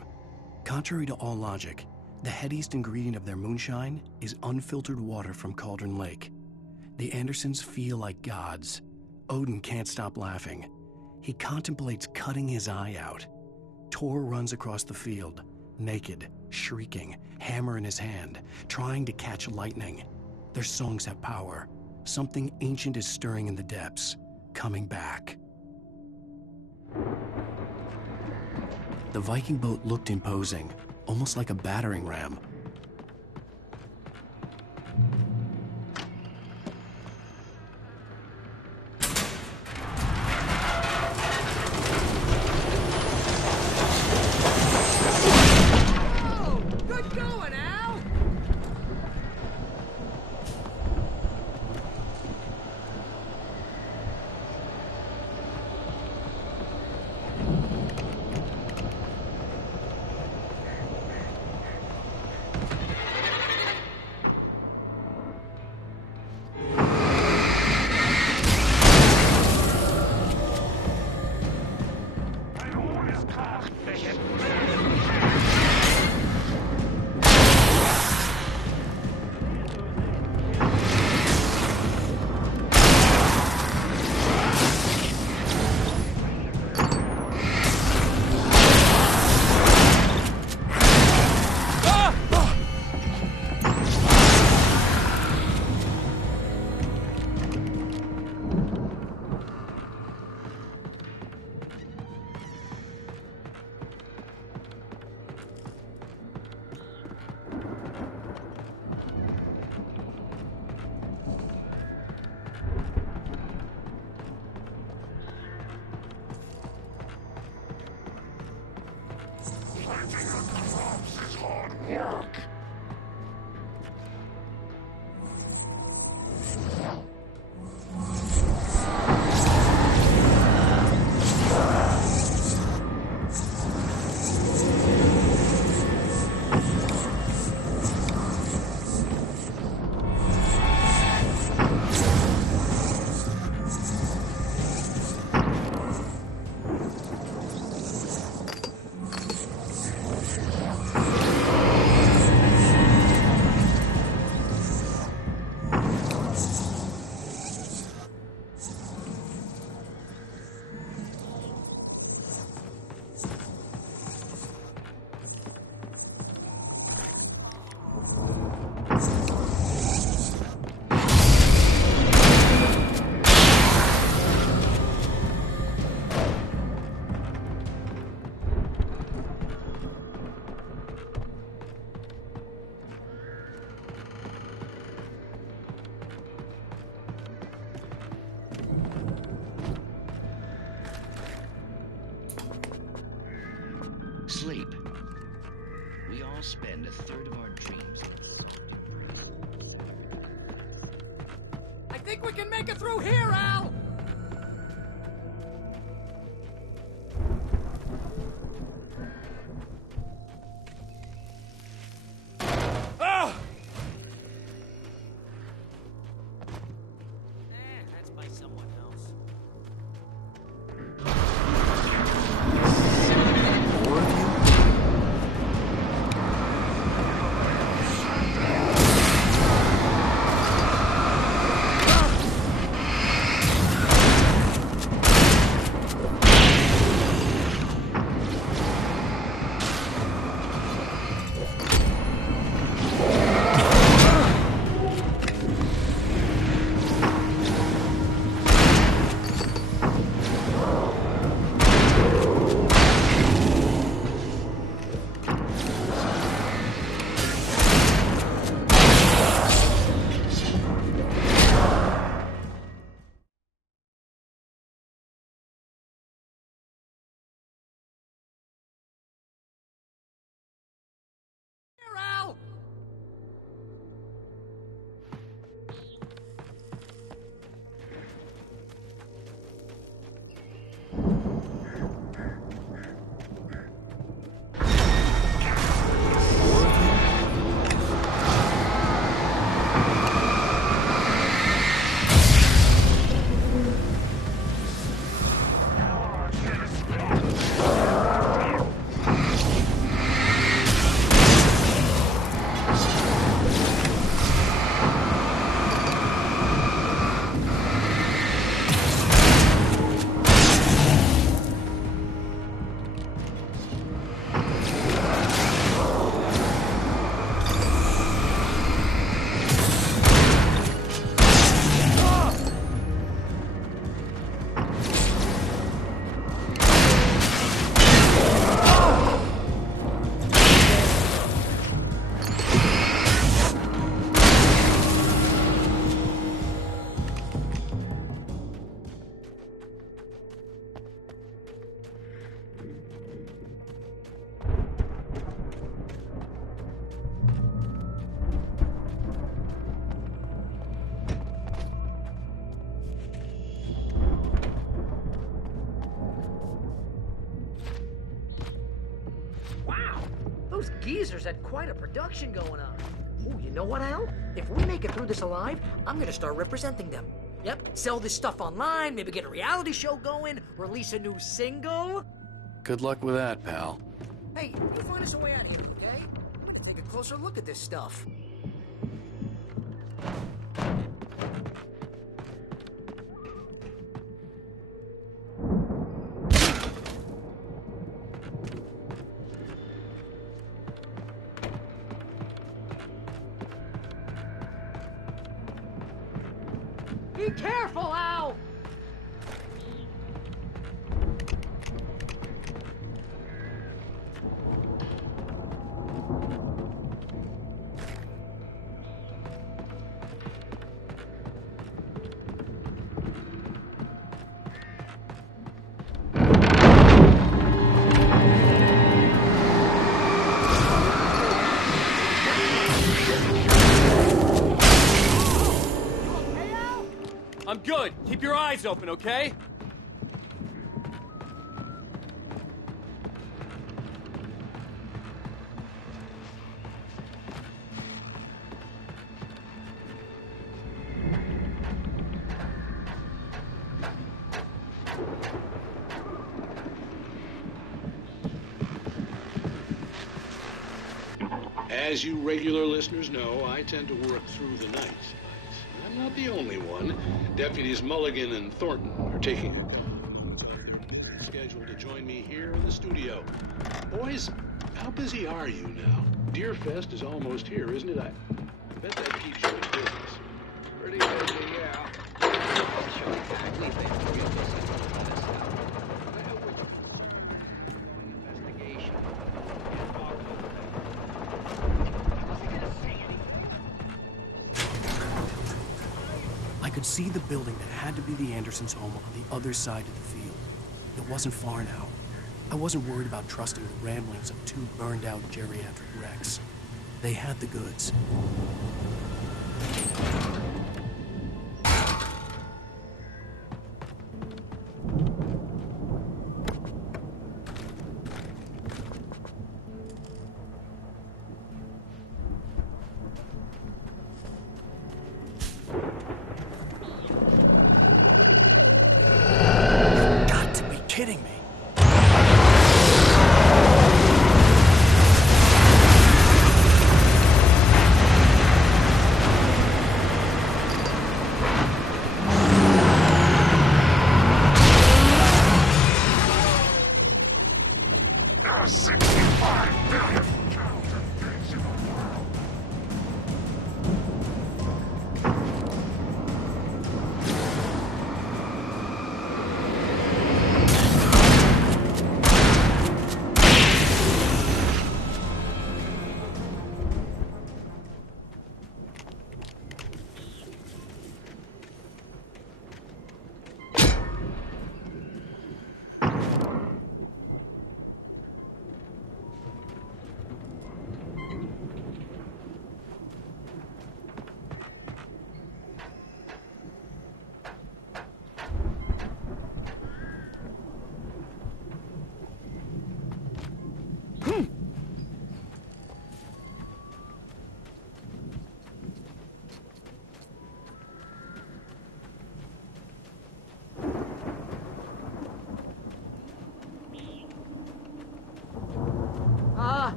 Contrary to all logic, the headiest ingredient of their moonshine is unfiltered water from Cauldron Lake. The Andersons feel like gods. Odin can't stop laughing. He contemplates cutting his eye out. Tor runs across the field, naked, shrieking, hammer in his hand, trying to catch lightning. Their songs have power. Something ancient is stirring in the depths, coming back. The Viking boat looked imposing, almost like a battering ram. Sleep. We all spend a third of our dreams. I think we can make it through here, Al! Ah! That's by someone else. Al! Those geezers had quite a production going on. Oh, you know what, Al? If we make it through this alive, I'm gonna start representing them. Yep, sell this stuff online, maybe get a reality show going, release a new single. Good luck with that, pal. Hey, you find us a way out of here, okay? Take a closer look at this stuff. Be careful, Al! I'm good. Keep your eyes open, okay? As you regular listeners know, I tend to work through the night. I'm not the only one. Deputies Mulligan and Thornton are taking a call. They're scheduled to join me here in the studio. Boys, how busy are you now? Deerfest is almost here, isn't it? I bet that keeps you in business. Pretty busy, yeah. I could see the building that had to be the Andersons' home on the other side of the field. It wasn't far now. I wasn't worried about trusting the ramblings of two burned-out geriatric wrecks. They had the goods. Got to be kidding me.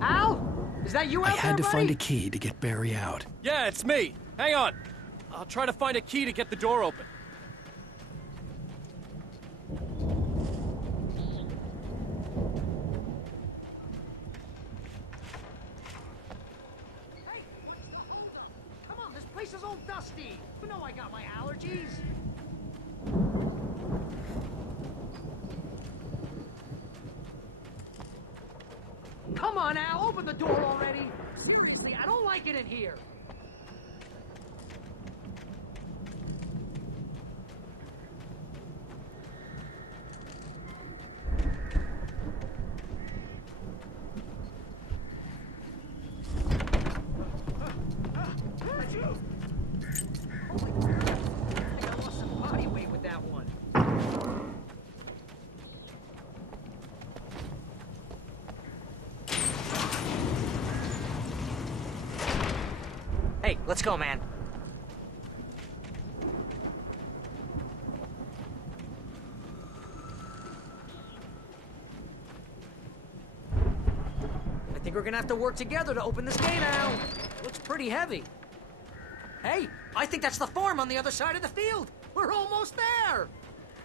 Al? Is that you out I had there, to find a buddy? key to get Barry out. Yeah, it's me. Hang on. I'll try to find a key to get the door open. Come on, this place is all dusty. You know I got my allergies. Come on, Al, open the door already. Seriously, I don't like it in here. I lost some body weight with that one. Hey, let's go, man. I think we're gonna have to work together to open this gate, Al. It looks pretty heavy. Hey, I think that's the farm on the other side of the field. We're almost there.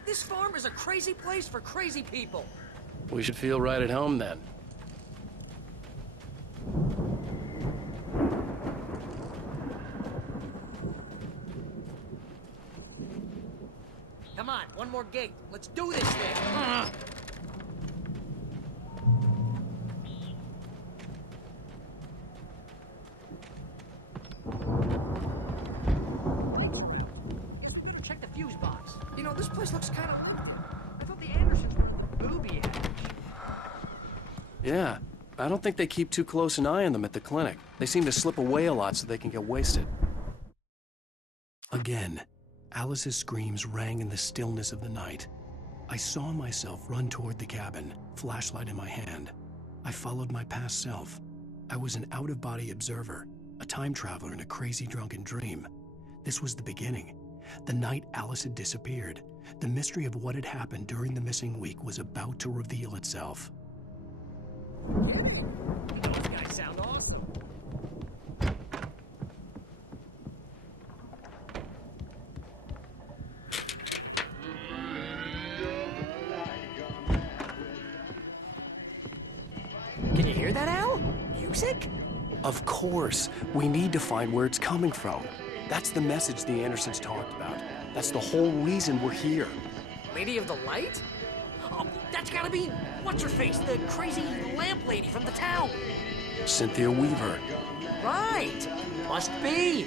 This farm is a crazy place for crazy people. We should feel right at home then. Come on, one more gate. Let's do this thing. Better check the fuse box. You know, this place looks kind of... I thought the Andersons were booby. Yeah, I don't think they keep too close an eye on them at the clinic. They seem to slip away a lot so they can get wasted. Again, Alice's screams rang in the stillness of the night. I saw myself run toward the cabin, flashlight in my hand. I followed my past self. I was an out-of-body observer, a time traveler in a crazy drunken dream. This was the beginning. The night Alice had disappeared. The mystery of what had happened during the missing week was about to reveal itself. Those guys sound awesome. Can you hear that, Al? Music? Of course. We need to find where it's coming from. That's the message the Andersons talked about. That's the whole reason we're here. Lady of the Light? Oh, that's gotta be... What's-her-face? The crazy lamp lady from the town. Cynthia Weaver. Right. Must be.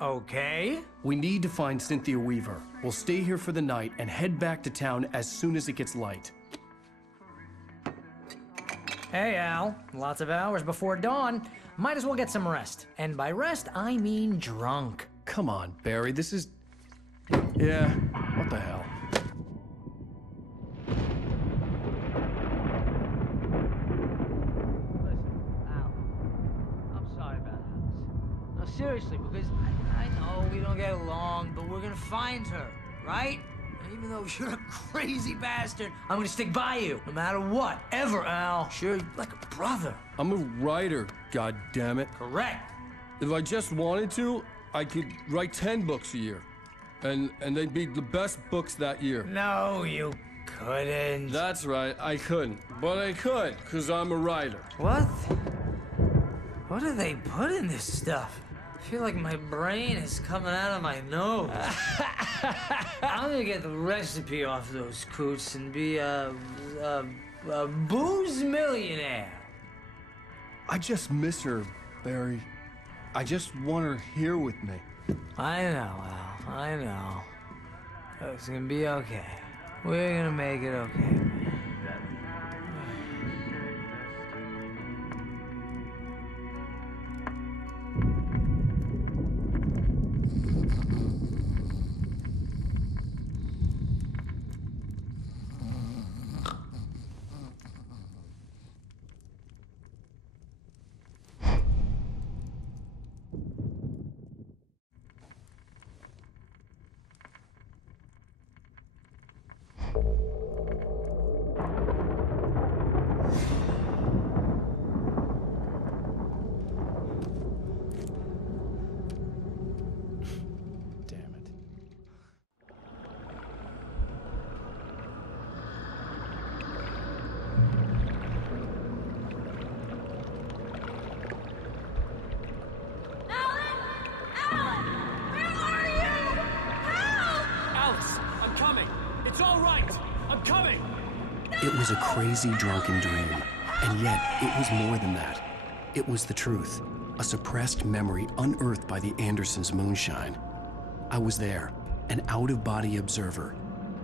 Okay. We need to find Cynthia Weaver. We'll stay here for the night and head back to town as soon as it gets light. Hey, Al. Lots of hours before dawn. Might as well get some rest. And by rest, I mean drunk. Come on, Barry, this is... Yeah, what the hell? Seriously, because I know we don't get along, but we're gonna find her, right? And even though you're a crazy bastard, I'm gonna stick by you, no matter what, ever, Al. Sure, you're like a brother. I'm a writer, goddammit. Correct. If I just wanted to, I could write 10 books a year. And they'd be the best books that year. No, you couldn't. That's right, I couldn't. But I could, because I'm a writer. What? What do they put in this stuff? I feel like my brain is coming out of my nose. I'm gonna get the recipe off those coots and be a booze millionaire. I just miss her, Barry. I just want her here with me. I know, Al. I know. It's gonna be okay. We're gonna make it okay. It was a crazy drunken dream, and yet it was more than that. It was the truth, a suppressed memory unearthed by the Andersons' moonshine. I was there, an out-of-body observer.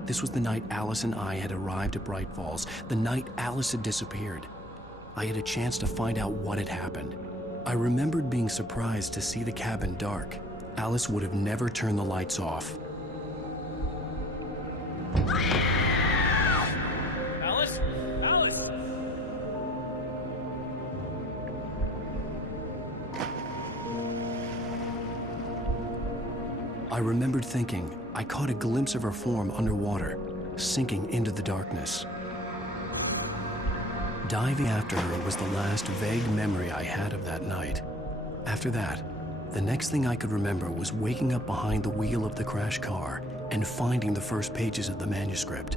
This was the night Alice and I had arrived at Bright Falls, the night Alice had disappeared. I had a chance to find out what had happened. I remembered being surprised to see the cabin dark. Alice would have never turned the lights off. Alice? Alice! I remembered thinking I caught a glimpse of her form underwater, sinking into the darkness. Diving after her was the last vague memory I had of that night. After that, the next thing I could remember was waking up behind the wheel of the crashed car and finding the first pages of the manuscript.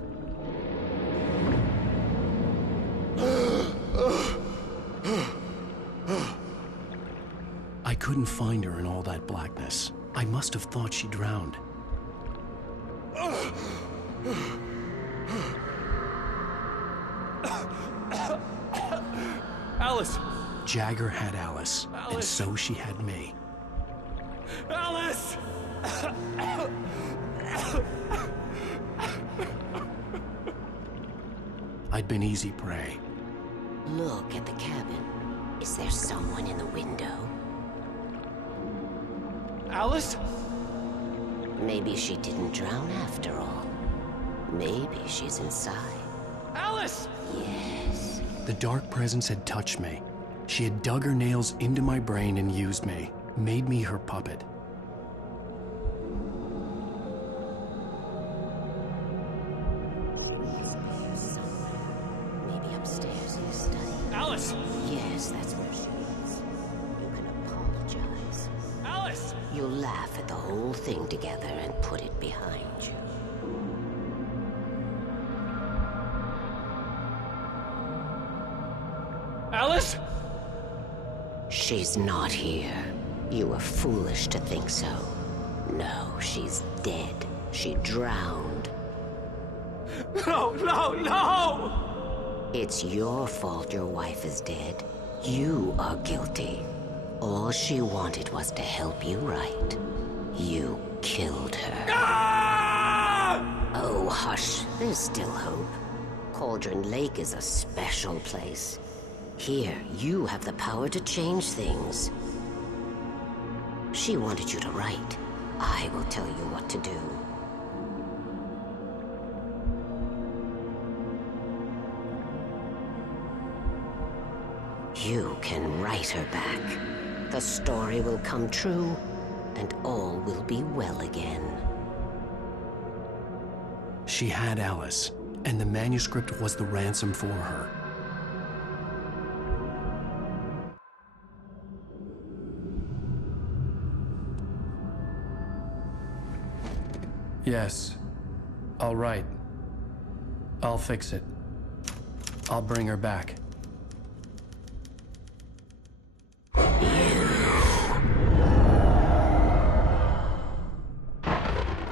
I couldn't find her in all that blackness. I must have thought she drowned. Alice! Jagger had Alice, and so she had me. Alice! I'd been easy prey. Look at the cabin. Is there someone in the window? Alice? Maybe she didn't drown after all. Maybe she's inside. Alice! Yes. The dark presence had touched me. She had dug her nails into my brain and used me, made me her puppet. Maybe upstairs in the study. Alice! Yes, that's where she is. You can apologize. Alice! You'll laugh at the whole thing together and put it behind you. Alice? She's not here. You were foolish to think so. No, she's dead. She drowned. No, no, no! It's your fault your wife is dead. You are guilty. All she wanted was to help you right. You killed her. Oh, hush. There's still hope. Cauldron Lake is a special place. Here, you have the power to change things. She wanted you to write. I will tell you what to do. You can write her back. The story will come true, and all will be well again. She had Alice, and the manuscript was the ransom for her. Yes. All right. I'll fix it. I'll bring her back.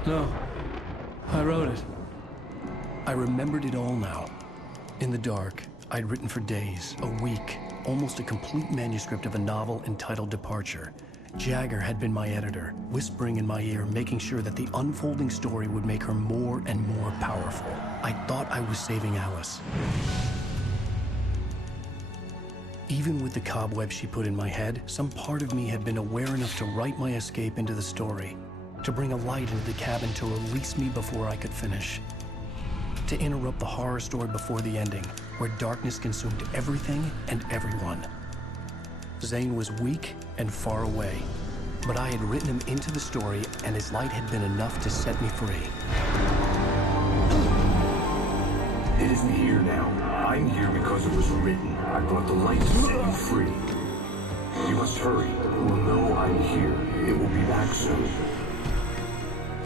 No. I wrote it. I remembered it all now. In the dark, I'd written for days, a week, almost a complete manuscript of a novel entitled Departure. Jagger had been my editor, whispering in my ear, making sure that the unfolding story would make her more and more powerful. I thought I was saving Alice. Even with the cobweb she put in my head, some part of me had been aware enough to write my escape into the story, to bring a light into the cabin to release me before I could finish, to interrupt the horror story before the ending, where darkness consumed everything and everyone. Zane was weak and far away, but I had written him into the story, and his light had been enough to set me free. It isn't here now. I'm here because it was written. I brought the light to set you free. You must hurry. It will know I'm here. It will be back soon.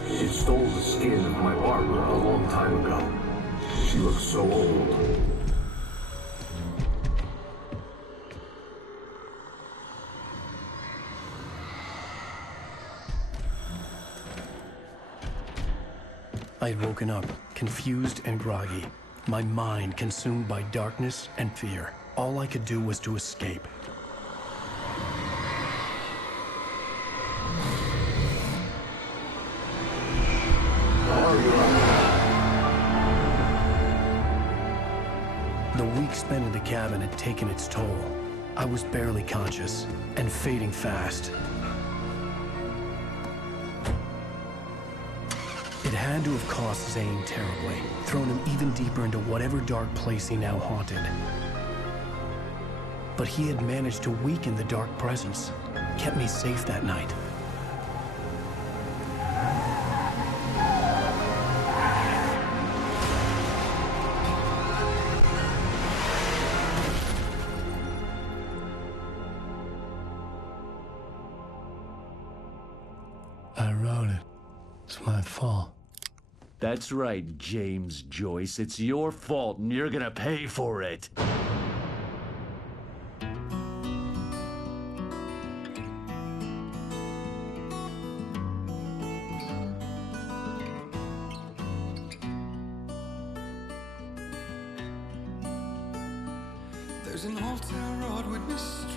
It stole the skin of my Barbara a long time ago. She looks so old. I had woken up, confused and groggy, my mind consumed by darkness and fear. All I could do was to escape. The week spent in the cabin had taken its toll. I was barely conscious and fading fast. It had to have cost Zane terribly, thrown him even deeper into whatever dark place he now haunted. But he had managed to weaken the dark presence, kept me safe that night. I wrote it. It's my fault. That's right, James Joyce. It's your fault, and you're gonna pay for it. There's an old town road with mystery.